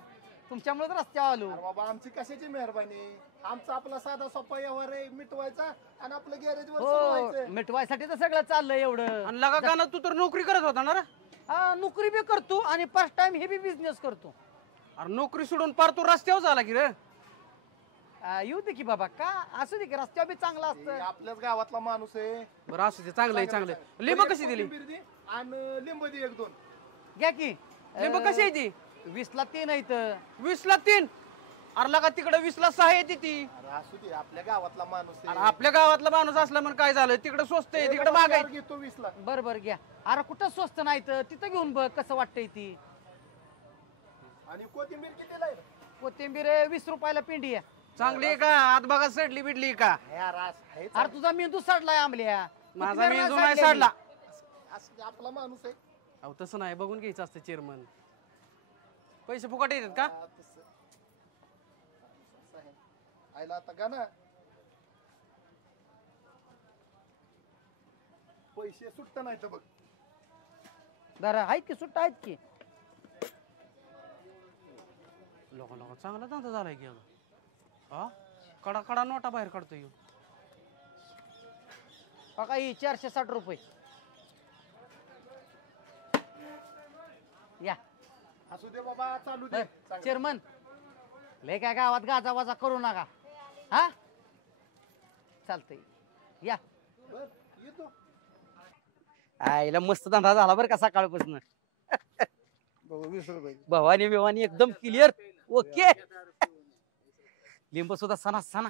तुमच्यामुळे रस्त्यावर आलो. बाबा आमची कशाची मेहरबानी आमचा आपला साधा सोपा व्यवहार आहे मिटवायचा आणि आपलं गॅरेज वर हो मिटवायसाठी तर सगळं चाललंय एवढं. आणि लगा गाणं तू तर नोकरी करत होता ना रे? हा नोकरी बी करतो आणि फर्स्ट टाइम हे बी बिझनेस करतो. अरे नोकरी सोडून पार तू रस्त्यावर झाला की रे? येऊ दे की बाबा का असू दे की रस्त्यावर बी चांगला असतं. आपल्याच गावातला माणूस आहे. बरं असू दे चांगलं आहे चांगलं आहे. लिंब कशी दिली? आणि लिंब दे 1-2 घ्या की लिंब कशी आहे ती? 20ला 3 आहे तर 20ला 3. अरे लगा तिकडे 20ला 6 येते ती. असू दे आपल्या गावातला माणूस अरे आपल्या गावातला माणूस असला म्हणून काय झालं तिकडे स्वस्त आहे तिकडे महाग आहे. घेतो 20ला. बर बर घ्या. अरे कुठं स्वस्त नाही तर तिथं घेऊन बघ कसं वाटतंय ती. आणि कोथिंबीर कितीला आहे? कोथिंबीर 20 रुपयाला पिंडी आहे. चांगली आहे का? आत बघा सडली बिडली का? अरे तुझा मेंदू सडलाय आंबल्या. माझा मेंदू नाही सडला. आपला माणूस आहे. अहो तसं नाही बघून घ्यायचं असतं चेअरमन. पैसे फुकट येतात का? आयला आता गाणं पैसे सुट्ट नाही तर बघ जरा आहेत की सुट्टा आहेत की. लोक चांगला धंदा झालाय की हा कडा कडा नोटा बाहेर काढतोय. बघा ही 460 रुपये. या असू दे बाबा चालू दे. चेअरमन लय काय गावात गाजा वाजा करू नका हा चालतंय या. येतो आईला मस्त धंदा झाला बरं का सकाळपासून. 20 रुपये भवानी बिवानी एकदम क्लिअर ओके. लिंब सुद्धा सणा सणा.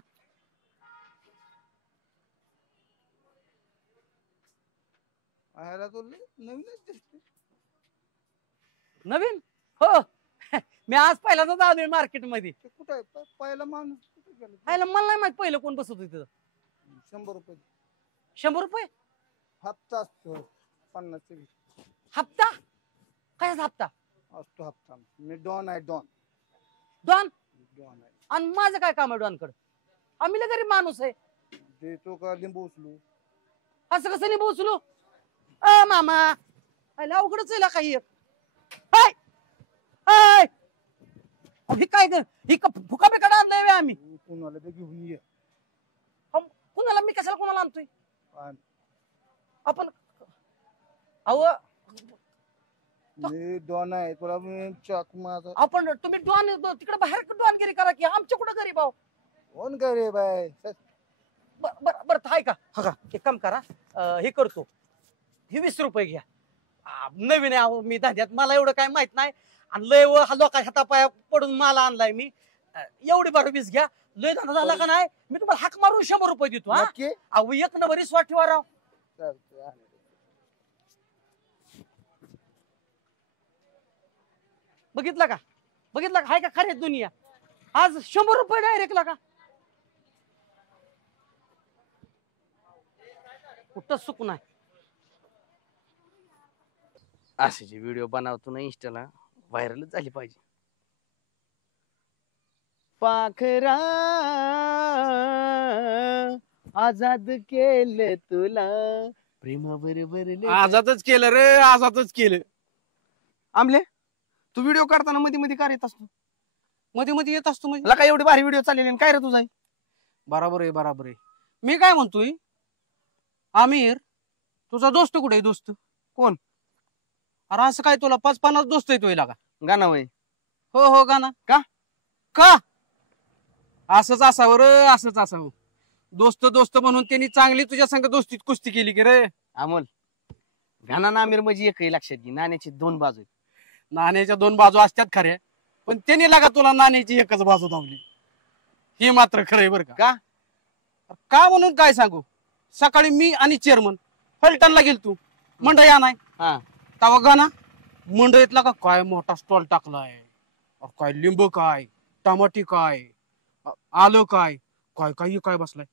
नवीन हो मी आज पहिल्यांदाच आलोय मार्केट मध्ये. कुठे पहिला माणूस मला नाही माहित पहिलं कोण बसत होत. 100 रुपये 100 रुपये हप्ता असतो 50 हप्ता. कशाचा हप्ता असतो हप्ता. मी डॉन आहे डॉन डॉन. डॉन आहे. आणि माझं काय काम आहे डॉनकडे? आम्ही गरीब माणूस आहे. देतो का लिंबू उचलू? असं कसं लिंबू उचलू मामा आयला अवघडच आहे काही हाय हाय हे काय ही फुका बिकाडा आणलाय बे आम्ही कुणाला ते घेऊन ये कुणाला मी कशाला कुणाला आणतोय आपण अहो डॉन आहे तुला मी चॉक माझा आपण तुम्ही डॉन तिकडे बाहेर डॉनगिरी करा की आमच्या कुठं गरीब आहो कोण करे बाय बरं हाय का हा का एक काम करा हे करतो हे 20 रुपये घ्या नवीन आहे अहो मी धंद्यात मला एवढं काय माहित नाही आणि लय लोकांच्या हातापाया पडून मला आणलाय मी एवढी बार 20 घ्या लय धंदा झाला का नाही मी तुम्हाला हाक मारून 100 रुपये देतो हा अहो एक नंबर विश्वास ठेवा राव बघितलं का हाय का खरे दुनिया आज 100 रुपये डायरेक्ट लागा कुठं सुक नाही असे जे व्हिडिओ बनवतो ना इंस्टाला व्हायरलच झाली पाहिजे पाखरा आजाद केलं तुला प्रेमाबरोबर आजादच केलं रे आजादच केलं आमले तू व्हिडिओ करताना मध्ये मध्ये काय येत असतो मध्ये येत असतो म्हणजे मला काय एवढी भारी व्हिडिओ चाललेली काय रे तुझा बरोबर आहे मी काय म्हणतोय आमिर तुझा दोस्त कुठे आहे दोस्त कोण अरे असं काय तुला 5-50 दोस्त येतोय का गाणं वय हो गाणं का असंच असावं रे असंच असावं दोस्त म्हणून त्यांनी चांगली तुझ्या संग दोस्तीत कुस्ती केली की रे अमोल गाणं ना आमिर म्हणजे एकही लक्षात घे नाण्याची 2 बाजू नाण्याच्या 2 बाजू असतात खऱ्या पण त्यांनी लागा तुला नाण्याची एकच बाजू धावली हे मात्र खरंय बरं का म्हणून काय सांगू सकाळी मी आणि चेअरमन फलटणला गेल तू मंडई आणाय तवा गाणा मंडईतला का काय मोठा स्टॉल टाकलाय काय लिंबू काय टमाटी काय आलं काय काय बसलाय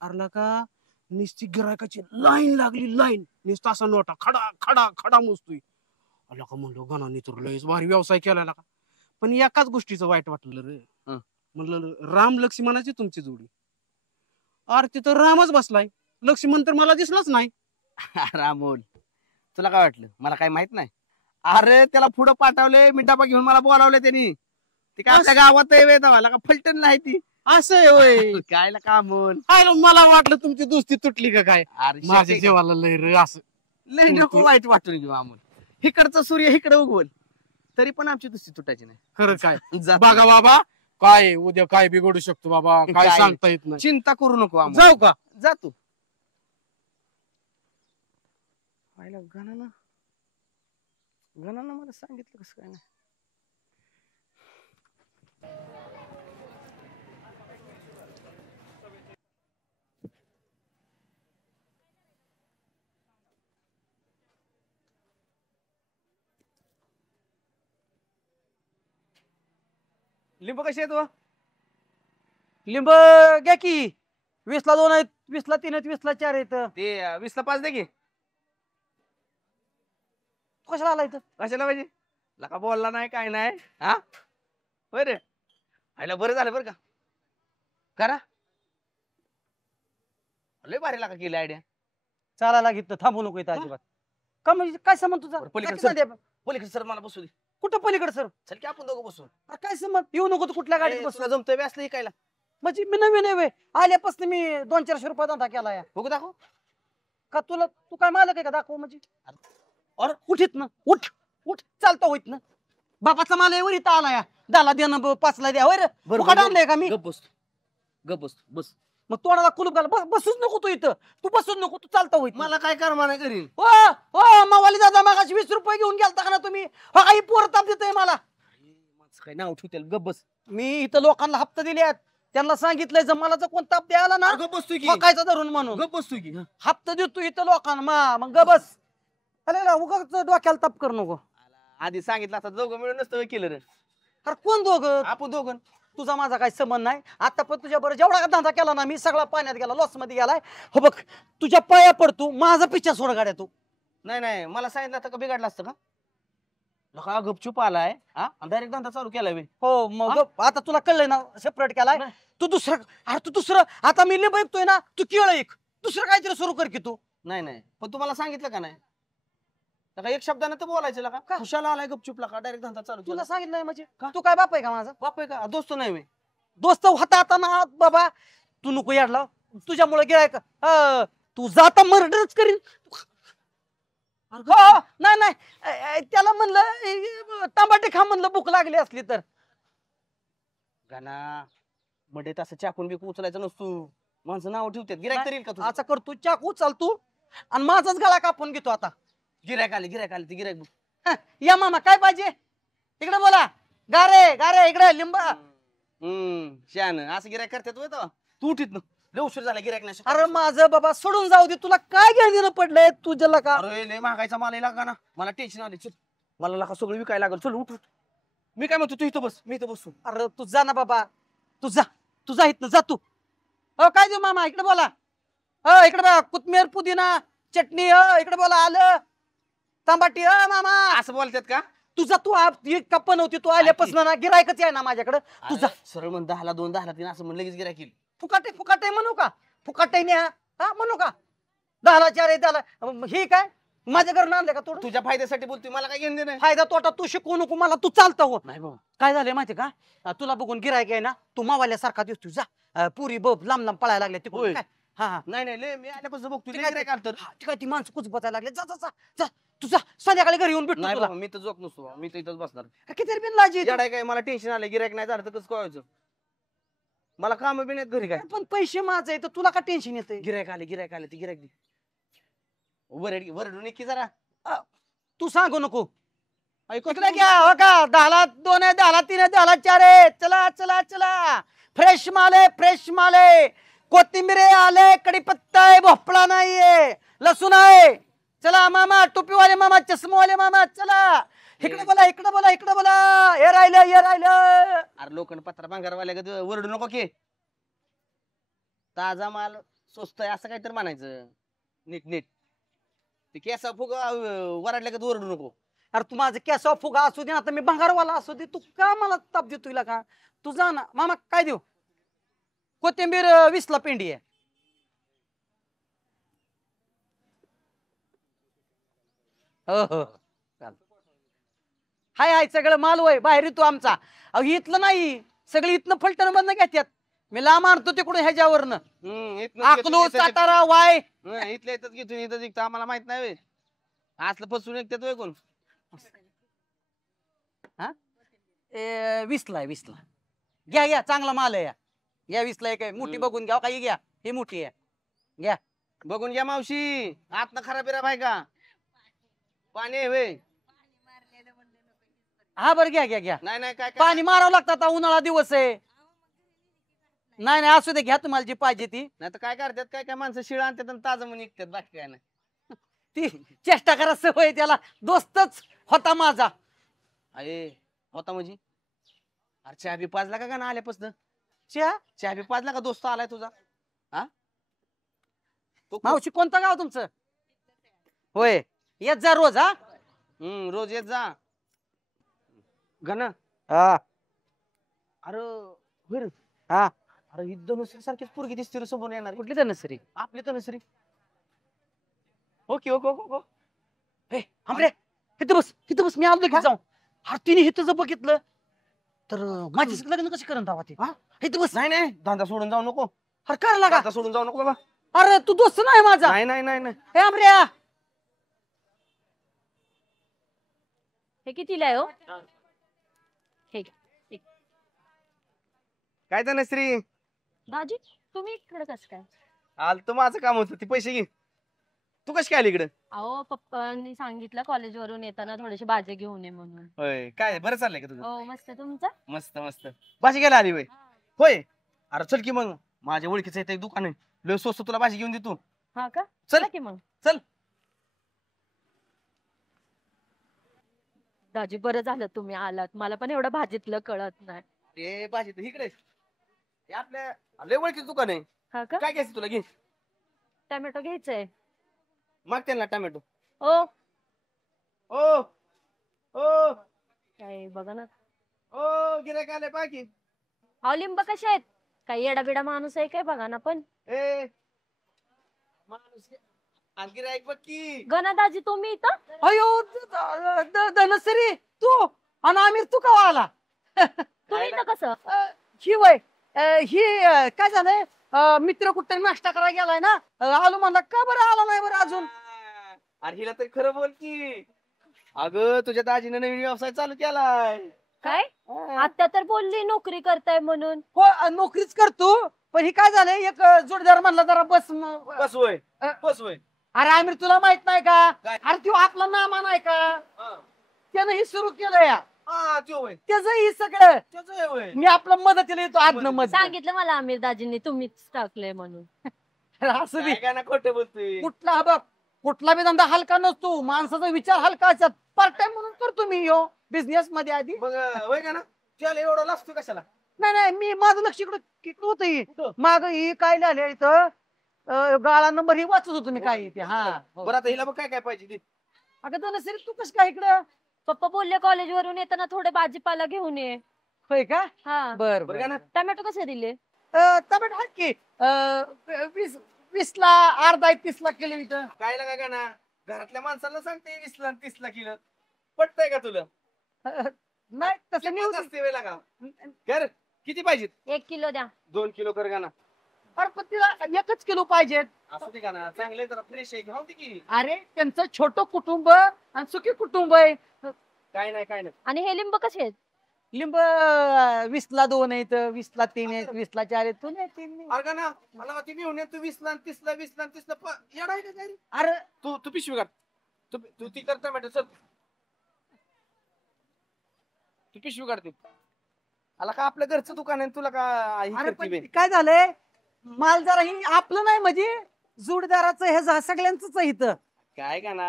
अरला का निस्ती गिरायकाची लाईन लागली लाईन निस्ता असा नोटा खडा खडा खडा मोजतोय अला का म्हणलो गाणा तर लयच भारी व्यवसाय केला का पण एकाच गोष्टीचं वाईट वाटलं रे म्हणलं राम लक्ष्मणाची तुमची जोडी अरे तिथं रामच बसलाय लक्ष्मण तर मला दिसलाच नाही रामोल तुला काय वाटलं मला काय माहित नाही अरे त्याला पुढं पाठवले मी डबा घेऊन मला बोलावले त्यांनी ते काय आपल्या गावात मला का फलटण नाही ती असं होय काय का बोल मला वाटलं तुमची दोस्ती तुटली का काय माझ्या जीवाला लय रे असं लय नको वाईट वाटून घेऊ अमोल इकडचा सूर्य इकडे उगवल तरी पण आमची दोस्ती तुटायची नाही खरं काय बघा बाबा काय उद्या काय बिघडू शकतो बाबा काय सांगता येत नाही चिंता करू नको जाऊ का जातो गणानं मला सांगितलं कसं काय नाही लिंब कशी आहे तू लिंब घ्या की 20ला 2 आहेत 20ला 3 आहेत 20ला 4 आहेत ते 20ला 5 दे की कशाला आला इथं कशाला पाहिजे लका बोलला नाही काय नाही हा बरं आयला बरं झालं बरं का करा लय भारी लागा केली आयडिया चालायला लागित थांबू नको इथं अजिबात का म्हणजे काय संबंध तुझा पलीकडे सर मला बसू दे कुठं पलीकडे सर चल की आपण दोघं बसू काय संबंध येऊ नको तू कुठल्या गाडीत बसू जमतोय असलं ऐकायला म्हणजे मी नवीन आहे आल्यापासून मी 200-400 रुपये धंदा केला या बघू दाखव का तुला तू काय मालक आहे का दाखव म्हणजे अरे उठीत ना उठ चालता होईत ना बापाचा माल एवढी इथं आला या 10ला देणं 5ला द्या होय रे आणलंय का मी गप बस मग तोंडाला कुलूप घाल बसूच नको तू इथं तू बसूच नको तू चालता होईत मला काय कर्मा नाही करीन हो मावाली दादा मागाशी 20 रुपये घेऊन गेलता का ना तुम्ही हो काही पोर ताप देतोय मला काय नाव ठेवतील गप बस मी इथं लोकांना हप्ते दिले त्यांना सांगितलंय जमालाचा कोण ताप द्यायला ना गप बसतोय की कायचा धरून म्हणून गप बसतोय की हप्ते देतो इथं लोकांना मग ग बस अरे उगाच डोक्याला ताप कर नको आधी सांगितलं आता दोघं मिळून नसतं केलं रे अरे कोण दोघं आपण दोघं तुझा माझा काही संबंध नाही आता पण तुझ्या बरोबर जेवढा धंदा केला ना मी सगळा पाण्यात गेला लॉस मध्ये गेलाय हो बघ तुझ्या पाया पडतो माझा पिच्छा सोड गाड्या तू नाही मला सांगितलं आता का बिघडलं असतं का लका गपचूप आलाय हा डायरेक्ट धंदा चालू केलाय हो मग आता तुला कळलंय ना सेपरेट केलाय तू दुसरं आता मी लिंब ऐकतोय ना तू केळ ऐक दुसरं काहीतरी सुरू कर की तू नाही नाही पण तुम्हाला सांगितलं का नाही लका एक शब्दानं तर बोलायचं लका खुशाला आलाय गपचूप लका डायरेक्ट धंदा चालू तुला केला. सांगितलंय म्हणजे तू काय बाप आहे का माझा? बाप आहे का दोस्त नाही मी. दोस्त होता आता ना बाबा. तू नको याडला तुझ्यामुळे गिरायक तू जाता मर्डरच करीन. हो, नाही नाही त्याला म्हणलं टमाटे खा म्हणलं भूक लागली असली तर. गाना मडेत असं चाकून बिकून उचलायचं नसतो माणसं नाव ठेवतात गिरायक तरी का असा करतो चाकू चाल तू आणि माझाच गळा कापून घेतो आता. गिरायक आले ते गिरायक या मामा काय पाहिजे इकडे बोला. गारे गारे इकडे लिंबा. शान असं गिरायक करतात होय तेव्हा. तू उठीत ना लय उशीर झाला गिरायक नाही. अरे माझं बाबा सोडून जाऊ दे तुला काय घेणं पडलंय तुझ्याला का? अरे लय महागायचा माल लागा ना मला टेन्शन आले. चल मला लागा सगळं विकायला लागल. चल उठ उठ. मी काय म्हणतो तू इथं बस मी इथं बसू. अरे तू जा ना बाबा तू जा इथनं जा तू. हो काय देऊ मामा इकडे बोला. हो इकडे बघा कोथमीर पुदिना चटणी. हो इकडे बोला आलं तांबाटी. हो मामा असं बोलतात का? तुझा तू कप्प नव्हती तू आल्यापासून ना गिरायकच आहे ना माझ्याकडे. तुझा सरळ म्हण 10 ला 2 10 ला 3 असं म्हणलं लगेच गिरायक येईल. फुकाटे म्हणू का? फुकाटे हा म्हणू का? 10ला 4 त्याला हे काय माझ्या घरनं आणले का तोड? तुझ्या फायद्यासाठी बोलतोय मला काय घेणं नाही. फायदा तोटा तू शिकवू नको मला. तू चालतं हो. नाही बाबा काय झालंय माहिती का तुला बघून गिरायक आहे ना तू मावाल्यासारखा दिसतो. जा पुरी बघ लांब लांब पळायला लागले तिकडून. काय हा नाही लय मी आल्यापासून बघतोय ठीक गिरायक आलं तर. काय ती माणसं कुच बसायला लागले. जा जा जा जा तुझा संध्याकाळी घरी येऊन भेटतो नाही तुला. बाबा मी तर झोप नसतो मी तर इथंच बसणार. किती बिन लाजी येते. येडाय काय मला टेन्शन आलं गिरायक नाही झालं तर कसं कळायचं. मला काम बी नाहीत घरी काय. पण पैसे माझे तर तुला का टेन्शन येते? गिरायक आले ते गिरायक दे. वरडून की जरा तू सांगू नको. इकडे घ्या हो का 10ला 2 आहे 10ला 3 आहे 10ला 4 आहे. चला चला चला फ्रेश माल आहे कोथिंबीर आले कडीपत्ता आहे भोपळा नाहीये लसूण आहे. चला मामा टोपीवाले मामा चष्मावाले मामा चला इकडे बोला हे राहिलं. अरे लोखंड पत्रा भांगारवाल्या वरडू नको की. ताजा माल स्वस्त आहे असं काहीतरी म्हणायचं नीट ते केसा फुग वरडल्या का वरडू नको. अरे तू माझं केसाव फुगा असू दे आता मी भंगारवाला असू दे तू का मला ताप देतो का? तू जा ना मामा काय देऊ? कोथिंबीर 20ला पेंडी आहे. हो हाय सगळं माल वय बाहेर येतो आमचा. अहो इथलं नाही सगळी इथनं फलटण मधनं घेतात. मी लांब आणतो तिकडून ह्याच्यावरनं अकलूज सातारा वाय इथल्या इथंच घेतो इथं जिंकतो आम्हाला माहित नाही असलं फसवून एकट्यात वय कोण. 20ला आहे. घ्या चांगला माल आहे या 20ला एक आहे मोठी बघून घ्या. काही घ्या ही मोठी आहे घ्या बघून घ्या मावशी. आतनं खराब बिराब आहे का? पाणी आहे व्हय? हा बरं घ्या नाही काय पाणी मारावं लागतं आता उन्हाळा दिवस आहे. नाही असू दे घ्या तुम्हाला जी पाहिजे ती. नाही तर काय करतात काय माणसं शिळ आणतात आणि ताजं म्हणून निघतात बाकी काय नाही. ती चेष्टा करा सवय त्याला दोस्तच होता माझा. अरे होता म्हणजे अरे चहा बी पाजला का ना आल्यापासून? चहा बी पाजला का दोस्त आलाय तुझा? हा मावशी कोणतं गाव तुमचं? होय येत जा रोज. हा रोज येत जा घन. हा अरे होय रे. हा अरे ही धनुश्री सारखीच पोरगी दिसते रे समोर येणार. कुठली धनुश्री? आपली धनुश्री. ओके हमरे इथं बस मी आलो की जाऊ. अरे तिने इथं बघितलं तर माझी लग्न कशी करून दावा ते. इथं बस. नाही धंदा सोडून जाऊ नको. अरे काय लागा धंदा सोडून जाऊ नको बाबा. अरे तू दोस्त नाही माझा. नाही हे हमऱ्या हे कितीला आहे हो? काय धनश्री दाजी तुम्ही इकडे कसं काय? आल तर माझं काम होतं ती पैसे घे. तू कशी काय आली इकडे? अहो पप्पांनी सांगितलं कॉलेज वरून येताना थोडेसे भाजी घेऊन ये म्हणून. होय काय बरं चाललंय का तुझं? हो मस्त. तुमचं? मस्त भाजी घ्यायला आली होय. अरे चल की मग माझ्या ओळखीचं एक दुकान आहे लय स्वस्त तुला भाजी घेऊन देतो. हा का? चल की मग चल. दाजी बरं झालं तुम्ही आलात. मला पण एवढं भाजीतलं कळत नाही. ते भाजी तर इकडे आपल्या लय ओळखीचं दुकान आहे. हा का? काय घ्यायचं तुला घे. टोमॅटो घ्यायचंय. माग त्यांना टोमॅटो. ओ काय बघा ना. गिऱ्हाईक आले बाकी. अहो लिंब कसे आहेत? काही येडा बिडा माणूस आहे काय बघा ना. पण ए माणूस आणखी राईक बघ की गणादाजी तुम्ही इथं अयो धनश्री तू आणि आमिर तू का आला तुम्ही इथं कसं ही वय ही काय झालंय मित्र कुठे नाश्ता करायला गेलाय ना आलो म्हणला का बरं आला नाही बरं अजून अरे हिला तर खरं बोल की अगं तुझ्या दाजीनं नवीन व्यवसाय चालू केलाय काय आता तर बोलली नोकरी करताय म्हणून हो नोकरीच करतो पण ही काय झालंय एक जोडदार म्हणला जरा बस बस होय बस होय अरे आमिर तुला माहित नाही का काय? अरे तो आपला नामा नाही का त्यानं ही सुरू केलं या हा त्यो होय त्याचं ही सगळं त्याच होय मी आपल्या मदतीला येतो आदन मत सांगितलं मला आमिर दाजींनी तुम्हीच टाकलंय म्हणून असं बी काय ना खोटं बोलतोय कुठला हा बघ कुठला बी धंदा हलका नसतो माणसाचा विचार हलका असतात पार्ट टाइम म्हणून करतो मी यो बिझनेस मध्ये आधी मग होय का ना त्याला एवढं लागतो कशाला नाही नाही मी माझं लक्ष इकडं होत माग ही काय लिहिलंय इथं गाळा नंबर ही वाचत होतो मी काय इथे हा हो. बरं आता हिला बघ काय काय पाहिजे ते अगं धनश्री तू कस काय इकडं पप्पा बोलले कॉलेज वरून येताना थोडे भाजीपाला घेऊन ये होय का हा बर बरं का ना टोमॅटो कसे दिले टमाटर आहेत की 20 ला अर्धा 30 ला किलो इथं काय लागा का ना घरातल्या माणसाला सांगते 20 ला 30 ला किलो पटतंय का तुला नाही तसं नाही होत. असते वेळेला का कर किती पाहिजेत 1 किलो द्या 2 किलो कर का ना अरे पण तिला 1च किलो पाहिजेत असू दे का ना चांगले जरा फ्रेश आहे घेऊन दे की अरे त्यांचं छोटं कुटुंब आणि सुखी कुटुंब आहे काय नाही आणि हे लिंब कसे आहेत लिंब 20 ला 2 आहेत 20 ला 3 आहेत 20 ला 4 आहेत तू नाही 3 नाही अरे का ना मला ती घेऊन ये तू 20 ला 30 ला 20 ला 30 ला येडा आहे का काय रे? अरे तू पिशवी काढ तू ती करता मॅटर सर तू पिशवी काढते आला का आपल्या घरचं दुकान आहे तुला का ही अरे करती बे? पण काय झालंय माल जरा ही आपलं नाही म्हणजे जोडदाराचं हे सगळ्यांचंच आहे इथं काय का ना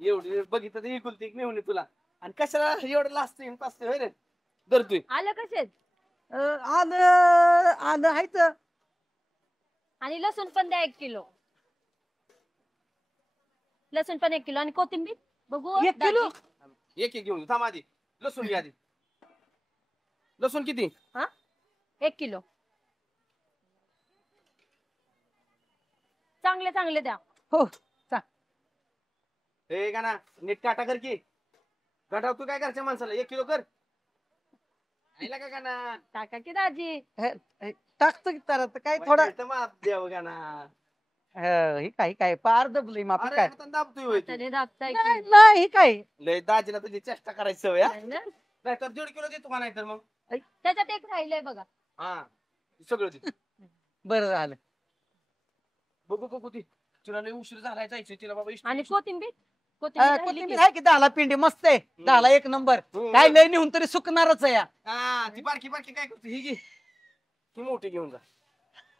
एवढी बघितलं तर इकुलती एक नेऊन तुला आणि कशाला एवढं लाजते पाचते होय रे धरतोय आलं कसे आहेत आलं आहे तर आणि लसूण पण द्या 1 किलो लसूण पण 1 किलो आणि कोथिंबीर बघू 1 किलो दाजी. एक घेऊन थांब आधी लसूण घ्या आधी लसूण किती 1 किलो चांगले चांगले द्या हो हे का ना नीट काटा कर की काटा तू काय करच्या माणसाला 1 किलो कर आईला का ना टाका की दाजी टाकतो की तर काय थोडा माप द्यावं का ना हे काय पार दबलंय माप अरे काय आता दाबतोय होय तू. तरी दाबताय नाही की नाही, हे काय लय दाजीला तुझी चेष्टा करायची सवय हा? नाही ना? नाही तर 1.5 किलो देतो का नाही तर मग त्याच्यात एक राहिलंय बघा हा सगळं दे बरं झालं बघू ती तुला लय उशीर झालाय जायचं तिला बाबा आणि कोथिंबीर कोथिंबीर राहिली कोथिंबीर की? आहे की 10 पिंडी मस्त आहे 10 1 नंबर काय लय नेऊन तरी सुकणारच आहे या. हा ती बारकी काय करते ही घे ती मोठी घेऊन जा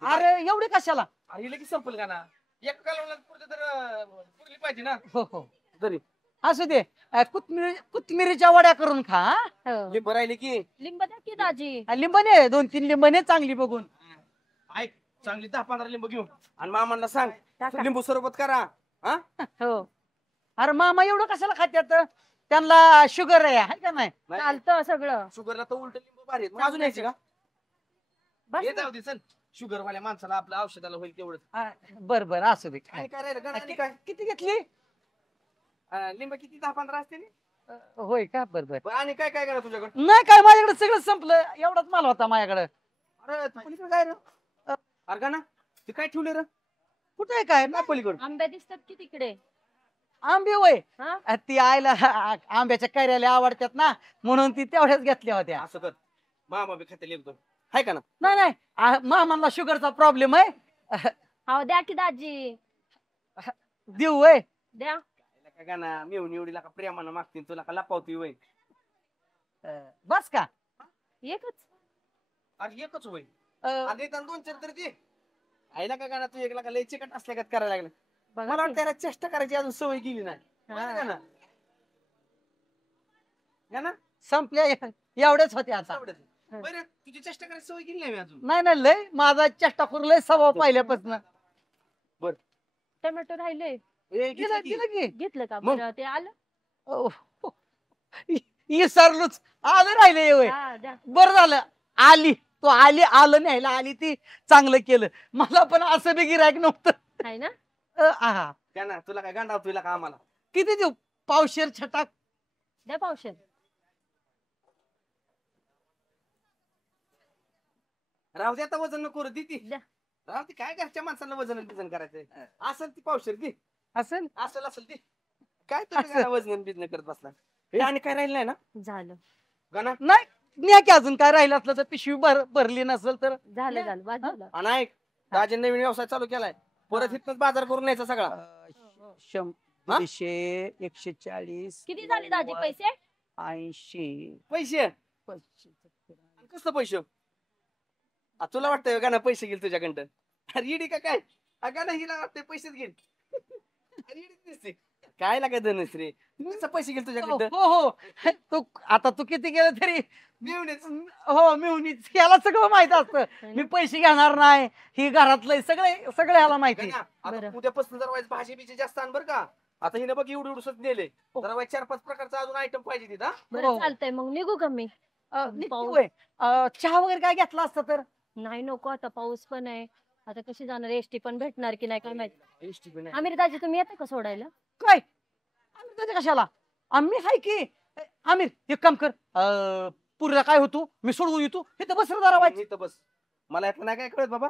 अरे एवढी कशाला अरे ही लगेच संपल का ना एक कालवणात पुरते तर पुरली पाहिजे ना हो हो तरी असू दे कोथमिरीच्या वड्या करून खा हा? हो. लिंब राहिले की लिंब द्या की दाजी लिंबने 2-3 लिंबने चांगली बघून ऐक चांगली 10-15 लिंब घेऊन आणि मामांना सांग टाका. लिंबू सरबत करा हा हो अरे मामा एवढं कशाला खात्यात त्यांना शुगर आहे का नाही चालतं सगळं शुगरला तर उलट लिंबू भारी आहेत. मग अजून यायचे का बस ये जाऊ दे चल शुगर वाल्या माणसाला आपल्या औषधाला होईल तेवढंच बर असू दे आणि काय राहिलं गणा आणि काय किती घेतली लिंब किती 10-15 असते नी? होय का बर बरं, आणि काय काय करा तुझ्याकडे नाही काय माझ्याकडे सगळं संपलं एवढाच माल होता माझ्याकडे अरे पलीकडे काय रे अरे का ना ते काय ठेवले रे कुठे काय काय पलीकडे आंबे दिसतात की तिकडे आंबे होय हा ती आईला आंब्याच्या कैऱ्याला आवडतात ना म्हणून ती तेवढ्याच घेतल्या होत्या असं कर मामा बी खाते लिहितो हाय का ना नाही मामाला शुगरचा प्रॉब्लेम आहे हो द्या की दाजी देऊ वय द्या काय का ना मिळून एवढी का प्रेमानं मागतील तुला का लपावती वय बस का एकच अरे एकच होय आणि 2-4 तरी दे आईला का ना तू एक लय चिकट असल्या का करायला लागलं बघा मला की. वाटतं त्याला चेष्टा करायची अजून सवय गेली नाही माहिती का ना? है ना संपल्या एवढेच होते आता एवढंच. बरं तुझी चेष्टा करायची सवय गेली नाही मी अजून नाही लय माझा चेष्टा करून लय स्वभाव पाहिल्यापासून टोमॅटो राहिले ए, घेतलं की? दिलं की घेतलं का मग? बरं ते आलं विसरलोच आलं राहिले होय हा द्या बरं झालं आली तो आलं न्यायला आली ती चांगलं केलं मला पण असं बी गिरायक नव्हतं आहे ना आहा काय ना तुला काय गांडाव तुला का आम्हाला किती देऊ पावशेर छटाक द्या पावशेर. राहू दे आता वजन नको ती द्या. राहू दे काय घरच्या माणसांना वजन करायचंय असेल ती पावशेर ती असेल असेल ती काय तुम्ही वजन बिजन करत बसला हे आणि काय राहिलं नाही ना झालं गाणं नाही न्या की अजून काय राहिलं असलं तर पिशवी भरली नसेल तर झालं झालं बाद झालं. आणि ऐक राजे नवीन व्यवसाय चालू केलाय परत इथनच बाजार करून न्यायचा सगळा 100 140 किती झाले दाजी पैसे? 80 पैसे कसलं पैसे तुला वाटतंय गाणं पैसे घेईल तुझ्याकडं अरे इडी का काय गाणं हिला वाटतंय पैसेच घेईल अरे इडीच दिसते काय लागाय धनस रे कसं पैसे घेईल तुझ्याकडं हो हो तू आता तू किती गेलं तरी मिळूनच हो मिळूनच याला सगळं माहित असतं मी पैसे घेणार नाही ही घरातलं सगळे याला माहिती आता उद्यापासून जर वाईज भाजी बिजी जास्त आण बरं का आता हिने बघ एवढं एवढंच नेले जरा वाईज 4-5 प्रकारचा अजून आयटम पाहिजे तिथं बरं चालतंय मग निघू का मी? चहा वगैरे काय घेतला असता तर नाही नको आता पाऊस पण आहे आता कशी जाणार एसटी पण भेटणार की नाही काय माहिती. आमिर दाजी तुम्ही येता का सोडायला? काय आम्ही त्याच्या कशाला आम्ही हाय की आमिर एक काम कर पुरीला काय होतो मी सोडवून येतो हे तर बस जरा बस मला यातलं नाही काय कळत बाबा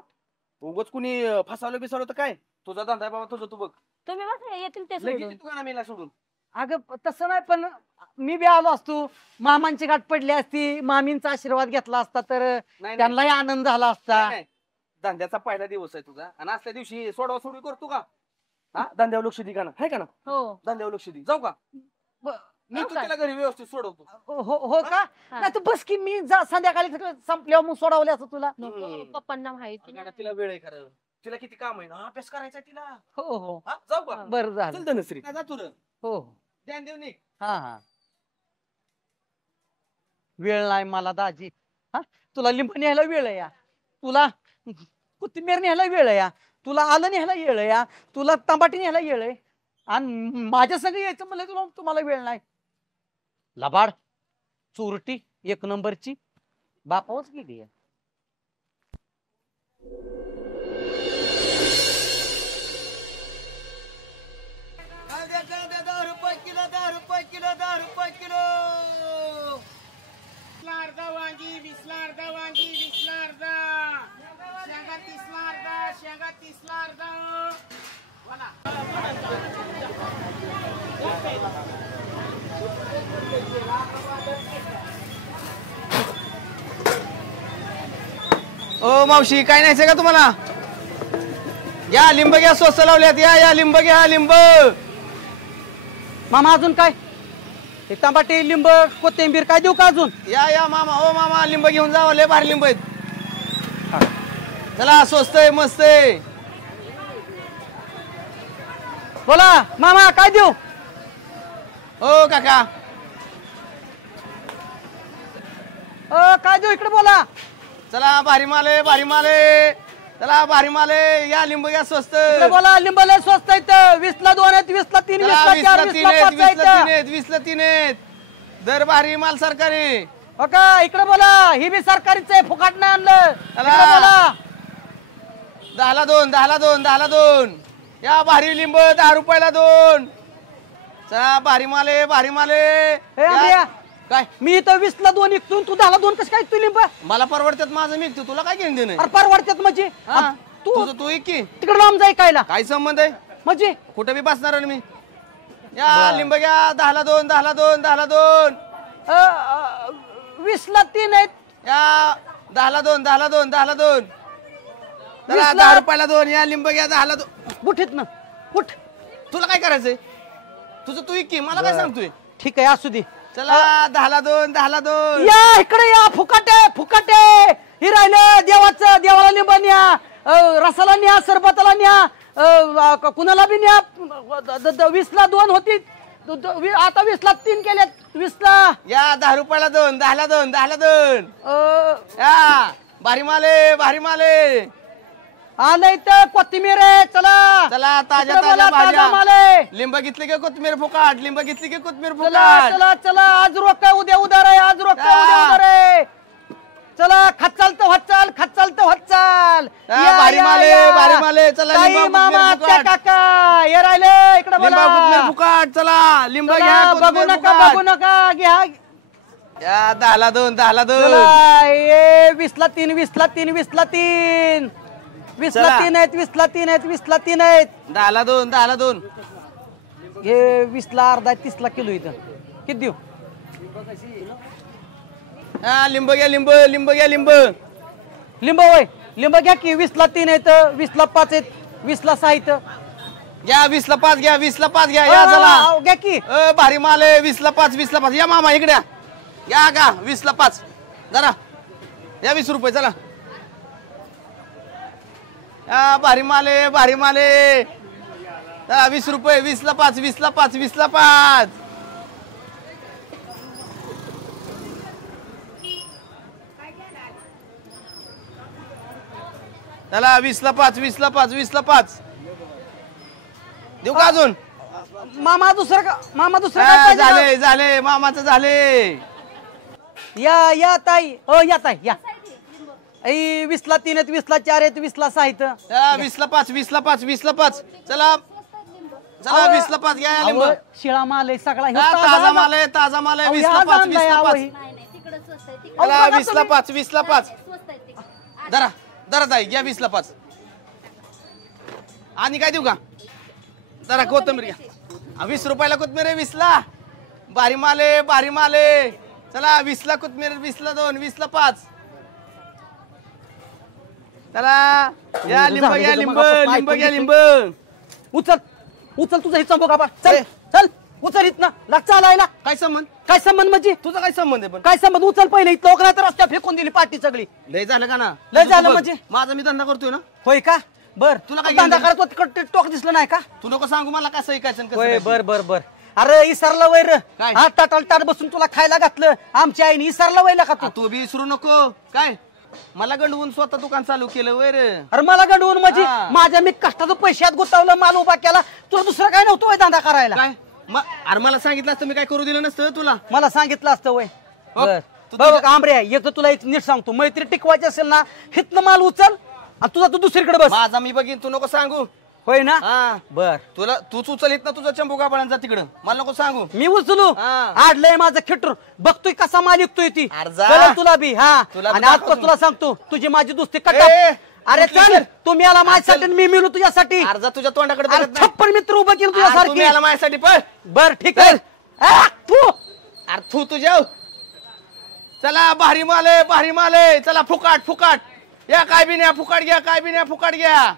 उगाच कुणी फसावलं बिसावलं तर काय तुझा धंदा आहे बाबा तुझं तू बघ तुम्ही बस येतील ते लगेच सोडून. तू गाणं मेला सोडून अगं तसं नाही पण मी बी आलो असतो मामांची गाठ पडली असती मामींचा आशीर्वाद घेतला असता तर नाही त्यांनाही आनंद झाला असता. नाही धंद्याचा पहिला दिवस आहे तुझा आणि असल्या दिवशी सोडवा सोडवी करतो का हा धंद्यावर लक्ष दे का ना आहे का ना हो धंद्यावर लक्ष दे जाऊ का मी जाऊ का? तुला घरी व्यवस्थित सोडवतो हो का नाही तू बस की मी संध्याकाळी सगळं संपल्यावर मग सोडवले असं तुला नको पप्पांना माहिती गाणं तिला वेळ आहे खरं तिला किती काम आहे ना अभ्यास करायचा तिला हो हो हा जाऊ का बरं झालं चल धनश्री जा तू रे. हो ध्यान देऊ निघ हा वेळ नाही मला दाजी हा तुला लिंब न्यायला वेळ आहे या तुला कोथिंबीर न्यायला वेळ आहे या तुला आलं न्यायला वेळ आहे या तुला टमाटी न्यायला वेळ आहे आणि माझ्या संग यायचं म्हणलं तुला तुम्हाला वेळ नाही लबाड चोरटी 1 नंबरची बापावच गेली आहे. वांगी 20ला अर्धा वांगी 20ला अर्धा शेंगा 30ला अर्धा शेंगा 30ला अर्धा बोला ओ मावशी काय न्यायचं का तुम्हाला या लिंब घ्या स्वस्त लावल्यात या लिंब घ्या लिंब मामा अजून काय ते टमाटे लिंब कोथिंबीर काय देऊ का अजून या मामा ओ मामा लिंब घेऊन जावा लय भारी लिंब आहेत चला स्वस्त आहे मस्त आहे बोला मामा काय देऊ ओ काका काय देऊ इकडे बोला चला भारी माले चला भारी माले या लिंब घ्या स्वस्त इकडे बोला लिंब लय स्वस्त आहेत 20ला 2 आहेत 20ला 3 20ला 4 20ला 5 आहेत 20ला 3 आहेत दर भारी माल सरकारी हो का इकडे बोला ही बी सरकारीच आहे फुकाट नाही आणलं चला. इकडे बोला 10ला 2 या भारी लिंब 10 रुपयाला 2 चला भारी माले ए, आंबिया, काय मी इथं 20ला 2 विकतो तू 10ला 2 कसं काय तू लिंब मला परवडतात माझं मी तुला काय घेऊन देणं अरे परवडतात म्हणजे हा, तू तुझं तू की तिकडे लांब जाय कायला काय संबंध आहे म्हणजे कुठे बी बसणार आहे मी या लिंब घ्या 10ला 2 20ला 3 आहेत या 10ला 2 20ला 10 रुपयाला 2 या लिंब घ्या 10ला 2 उठीत ना उठ तुला काय करायचंय तुझं तू की मला काय सांगतोय ठीक आहे असू दे चला 10ला 2 या इकडे या फुकाटे ही राहिलं देवाला लिंब न्या रसाला न्या सरबताला न्या कुणाला बी न्या 20ला 2 होती आता 20ला 3 केल्यात 20ला या 10 रुपयाला 2 या भारी माले आलंय तर कोथिंबीर आहे चला चला ताज्या ताजा भाज्या माल आहे लिंब घेतली की कोथमीर फुकाट चला आज रोख काय उद्या उधार आहे आज रोख काय उद्या उधार आहे चला खात चालतं होत चाल खात चालतं होत चाल भारी माले चला ताई मामा आत्या काका हे राहिले इकडे बोला फुकाट चला लिंब चला, घ्या बघू नका घ्या या 10ला 2 10ला 2 चला ये 20ला 3 20ला 3 20ला 3 20ला 3 आहेत 20ला 3 आहेत 20ला 3 आहेत 10ला 2 10ला 2 हे 20ला अर्धा 30ला किलो इथं किती देऊ हा लिंब घ्या लिंब लिंब होय लिंब घ्या की 20ला 3 आहेत 20ला 5 आहेत 20ला 6 आहेत घ्या 20ला 5 घ्या 20ला 5 घ्या या चला घ्या की भारी माल आहे 20ला 5 या मामा इकडे या का 20ला 5 जरा या 20 रुपये चला या भारी माल आहे चला 20 रुपये 20ला 5 चला 20ला 5 देऊ का अजून मामा दुसरं काय पाहिजे? झाले मामाचं झाले या ताई हो या ताई या 20ला 3 आहेत 20ला 4 आहेत 20ला 6 आहेत 20ला 5 चला 20ला 5 घ्या लिंब शिळा माल आहे सगळा ताजा माल आहे 20ला 5 20ला 5 दरा ताई घ्या 20ला 5 आणि काय देऊ का जरा कोथंबीर घ्या 20 रुपयाला कोथमीर आहे 20ला भारी माले चला 20ला कोथमीर 20ला 2 20ला 5 चला या लिंब उचल तुझा हिस्सा बघा चल उचल इथनं लागचा आलाय ना काय संबंध म्हणजे तुझा काय संबंध आहे पण काय संबंध उचल पहिले इथं लोक नाही तर रस्त्यावर फेकून दिली पार्टी सगळी लय झालं का ना लय झालं म्हणजे माझा मी धंदा करतोय ना होय का बर तुला काय धंदा करत तिकडे टोक दिसलं नाही का तू नको सांगू मला कसं ऐकायचं होय बर अरे इसरला वैर काय? हा ताट बसून तुला खायला घातलं आमच्या आईने इसरला वैला का तू बी विसरू नको काय मला गंडवून स्वतः दुकान चालू केलं वैर अरे मला गंडवून म्हणजे हा. माझ्या मी कष्टाचं पैशात गुतावलं माल उभा केला तुला दुसरं काय नव्हतं वय धंदा करायला काय अरे मला सांगितलं असतं मी काय करू दिलं नसतं तुला मला सांगितलं असतं वय हो. बघ आंबरे एक तर तुला एक नीट सांगतो मैत्री टिकवायची असेल ना हितनं माल उचल आणि तुझा तू दुसरीकडे बस माझा मी बघीन तू नको सांगू होय ना हा बर तूच उचलित ना तुझा चंबू गाबाळांचा तिकडं मला नको सांगू मी उचलू हा. आडलंय माझं खिटूर बघतोय कसा माल विकतोय ती अरे जा. कळलं तुला बी हा तुला आणि दाखवतो आज तुला सांगतो तुझी माझी दोस्ती ए, कटा अरे कुठली चल चल? तू मिळाला माझ्यासाठी आणि मी मिळू तुझ्यासाठी अर्धा तुझ्या तोंडाकडे अरे बघत नाही. 56 मित्र उभं केलं अरे तू तुझ्यासारखी मिळाला माझ्यासाठी पळ बर ठीक आहे तू अरे तू तुझ्या चला भारी माले चला फुकाट या काय बी न्या फुकाट घ्या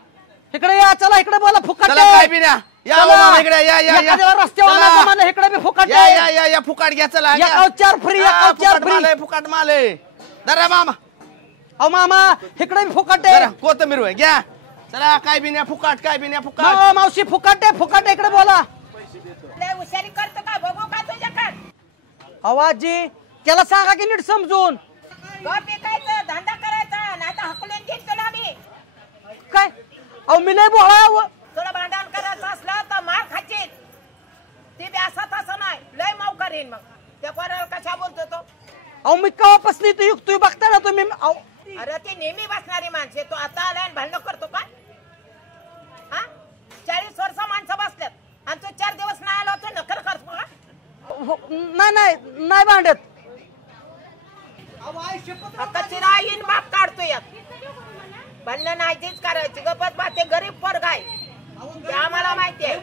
इकडे या चला इकडे बोला फुकट चला काय बी न्या या चला. मामा इकडे या रस्त्यावर चला. आला जमाना, इकडे बी फुकट या फुकाट घ्या चला या घ्या. 4 फ्री हा, 4 फ्री फुकाट माले दरा मामा अहो मामा इकडे बी फुकट जरा आहे कोथंबीर होय घ्या चला काय बी न्या फुकाट मावशी फुकट आहे इकडे बोला हुशारी करतो का बघू का तुझ्याकडे आवाजी त्याला सांगा की नीट समजून पिकायचं धंदा करायचा नाही तर हकलून घेईन तुला मी काय अहो मी नाही बोला तुला भांडण करायचं असलं तर मार खाशील ती बी असा तसं नाही लय माव करीन मग त्या पोराला कशा बोलतो तो अहो मी कवापासून इथं युक्तोय बघता ना तुम्ही अरे ती नेहमी बसणारी माणसे तू आता आलाय आणि भांडण करतो का हा 40 वर्ष माणसं बसल्यात आणि तू 4 दिवस नाही आलो तू नखर करतो का नाही भांडत आता चिराईन बाप काढतो यात भांडण नाही तीच करायची गपत बा ते गरीब पोरग आहे ते आम्हाला माहिती आहे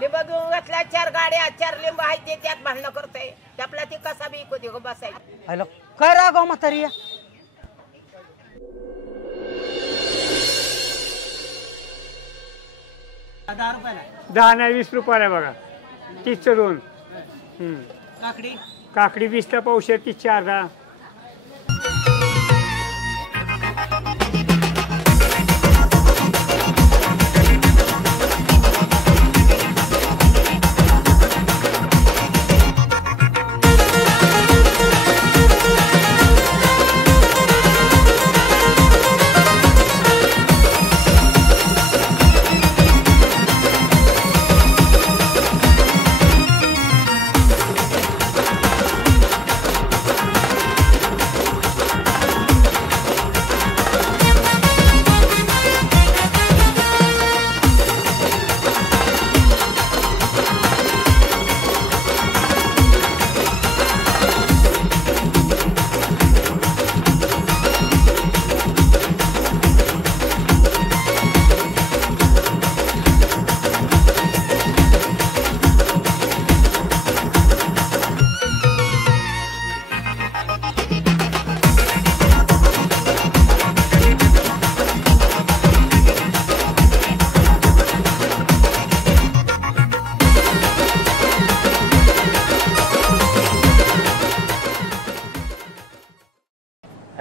लिंब घेऊन घातल्या 4 गाड्या 4 लिंब आहे ते त्यात भांडणं करतोय त्यापला ती कसा बी इकू दे गो बसायची हॅलो काय रागाव म्हातारी दहा नाही 20 रुपयाला बघा 30चं 2 काकडी 20ला पावशेर 30चे अर्धा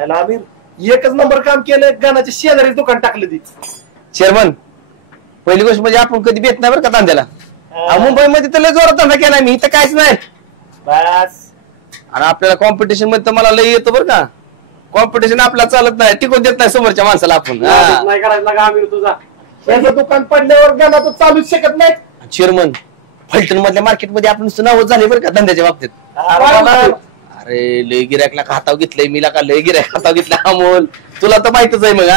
ह्याला आमिर एकच नंबर काम केलं, गाण्याच्या शेजारी दुकान टाकलं ती. चेअरमन पहिली गोष्ट म्हणजे आपण कधी भेट नाही बरं का धंद्याला. मुंबईमध्ये तर लय जोरात धंदा केला मी, इथं काहीच नाही बस. आणि आपल्याला कॉम्पिटिशन मध्ये तर मला लय येतं बरं का. कॉम्पिटिशन आपल्याला चालत नाही, टिकून देत नाही समोरच्या माणसाला आपण. नाही करायचं का आमिर तुझा? याचं दुकान पडल्यावर गाणं तर चालूच शकत नाही. चेअरमन फलटण मधल्या मार्केटमध्ये आपण नावच झाले बरं का धंद्याच्या बाबतीत. अरे लय गिरायकला हाताव घेतलंय, मीला का लय गिरायक हाताव घेतलाय अमोल, तुला तर माहितच आहे मग.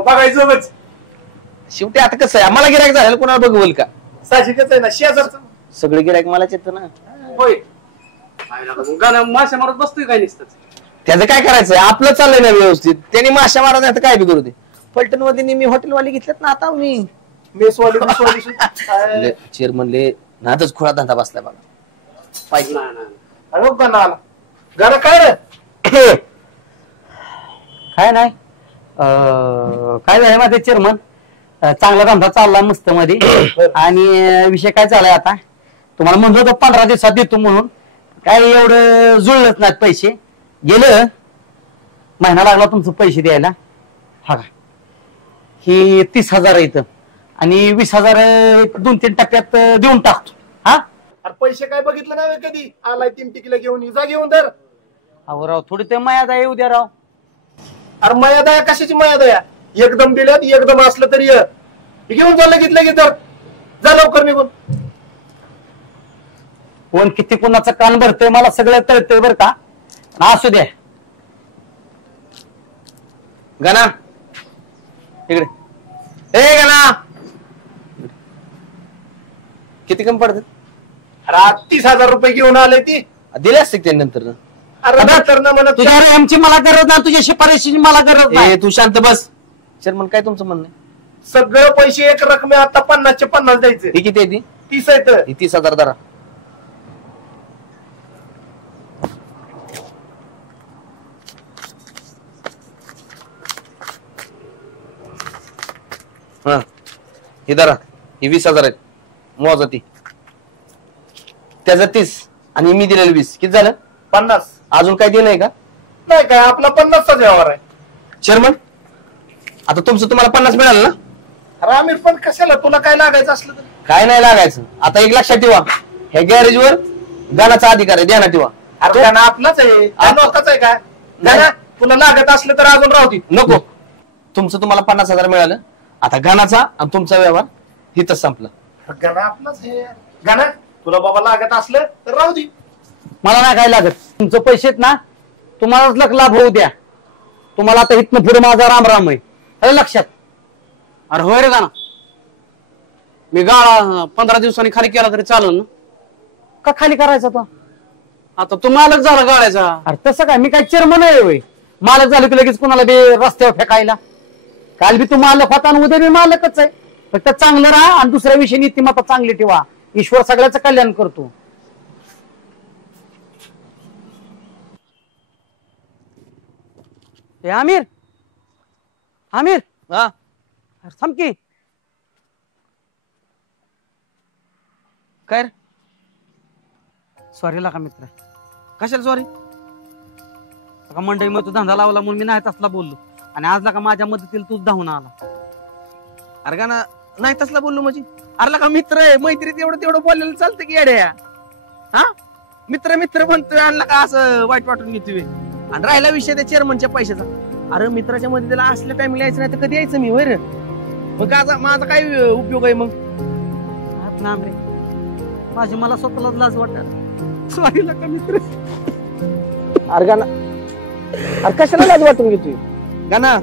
बघायचं शेवटी आता कसं आहे, आम्हाला गिरायक झालं कोणाला बघवल का? साहजिकच आहे ना, शेजारचं सगळे गिरायक मलाच येतं ना. होय. गाणं माशा मारत बसतोय काय नुसतं? त्याचं काय करायचंय, आपलं चाललंय ना व्यवस्थित. त्यांनी माशा मारा नाही तर काय बी करू दे. फलटण मध्ये मी हॉटेलवाले घेतलेत ना आता मी. मेसवाली चेअरमनले नादच खुळा धंदा बसलाय बघा. पाहिजे गाणं काय रे? काय नाही काय झालं माझे चेअरमन, चांगला धंदा चालला मस्त मध्ये. आणि विषय काय चालाय आता, तुम्हाला म्हणतो होतो 15 दिवसात देतो म्हणून, काय एवढं जुळलंच नाहीत पैसे. गेलं महिना लागला तुमचं पैसे द्यायला. हा का ही 30,000 येतं आणि 20,000 2-3 टप्प्यात देऊन टाकतो. हा अरे पैसे काय बघितलं नाही कधी, आलाय 3 टिकीला घेऊन जा घेऊन तर. अहो राव थोडी ते मर्यादा येऊ द्या राव. अरे मर्यादा कशाची मर्यादा? एकदम दिल्यात, एकदम असलं तरी घेऊन जा लगेच लगेच तर. जा लवकर निघून. कोण किती कोणाचं कान भरतंय मला सगळं कळतंय बरं का. असू द्या. गाना इकडे. ए गाना किती कमी पडतात? अरे 30,000 रुपये घेऊन आले ती, दिले असते त्यानंतर. अरे नंतर ना म्हणत तुझ्या आमची मला गरज नाही, तुझ्या शिफारशीची मला गरज नाही. तू शांत बस. चेअरमन काय तुमचं म्हणणं आहे? सगळं पैसे एक रकमे आता 50चे 50 द्यायचे. ही किती आहे ती? 30 आहेत. 30,000 धरा. हा ही धरा, ही 20,000 आहेत. मोजा ती. त्याचं 30 आणि मी दिलेलं 20, किती झालं? 50. अजून काय दिलंय का? नाही काय, आपला 50चा व्यवहार आहे. चेअरमन आता तुमचं तुम्हाला 50 मिळालं ना? अरे आमिर पण कशाला, तुला काय लागायचं असलं तर? काय नाही लागायचं. आता एक लक्षात ठेवा, हे गॅरेजवर गाण्याचा अधिकार आहे, ध्यानात ठेवा. अरे गाणं आपलाच आहे, लोकांच आहे का? गाणं तुला लागत असलं तर अजून राहू दे. नको, तुमचं तुम्हाला 50,000 मिळालं. आता गाण्याचा आणि तुमचा व्यवहार हिथंच संपला. गाणं आपलाच आहे. गाणं तुला बाबा लागत असलं तर राहू दे. मला नाही काय लागत. तुमचं पैसे आहेत ना, तुम्हालाच लाभ होऊ द्या. तुम्हाला आता इथनं पुढे माझा राम आहे, अरे लक्षात. अरे होय रे गाणं, मी गाळा 15 दिवसांनी खाली केला तरी चालेल ना? का खाली करायचा तो? आता तू मालक झाला गाळ्याचा. अरे तसं काय, मी काय चेअरमन आहे होय? मालक झालं की लगेच कोणाला बी रस्त्यावर फेकायला? काल बी तू मालक होता आणि उद्या बी मालकच आहे. फक्त चांगलं राहा आणि दुसऱ्या विषयी नीतिमत्ता चांगली ठेवा. ईश्वर सगळ्याचं कल्याण करतो. ए आमिर, आमिर हा थांब की. काय सॉरी लागा मित्र. कशाला सॉरी? मंडईमध्ये तू धंदा लावला म्हणून मी नाही तसला बोललो, आणि आज लागा माझ्या मदतीला तूच धावून आला. अरे गाणं नाही तसला बोललो म्हणजे? अरे का मित्र आहे, मैत्रीत एवढं तेवढं बोललेलं चालतं की येड्या? हा मित्र मित्र म्हणतोय आणि का असं वाईट वाटून घेतोय? आणि राहिला विषय त्या चेअरमनच्या पैशाचा. अरे मित्राच्या मध्ये त्याला असल्या टाइमला यायचं नाही तर कधी यायचं मी होय रे? मग माझा काय उपयोग आहे मग? रे माझी मला स्वतःलाच लाज वाटत. सॉरी लागा मित्र. अरे गाणं, अरे कशाला लाज वाटून घेतोय गाणं?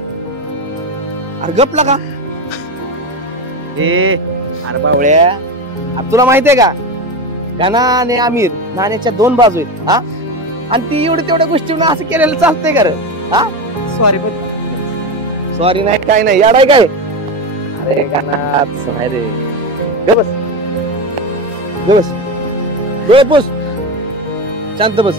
अरे गपला का? अरे बावळ्या, अरे तुला माहितीये का गाना आणि आमिर नाण्याच्या 2 बाजू आहेत. हा आणि ती एवढ्या तेवढ्या गोष्टीवर असं केलेलं चालतंय का रे? हा सॉरी सॉरी नाही काय नाही, याडाय काय? अरे गाना तसं नाही रे. गबस गबस, डोळे पुस, शांत बस.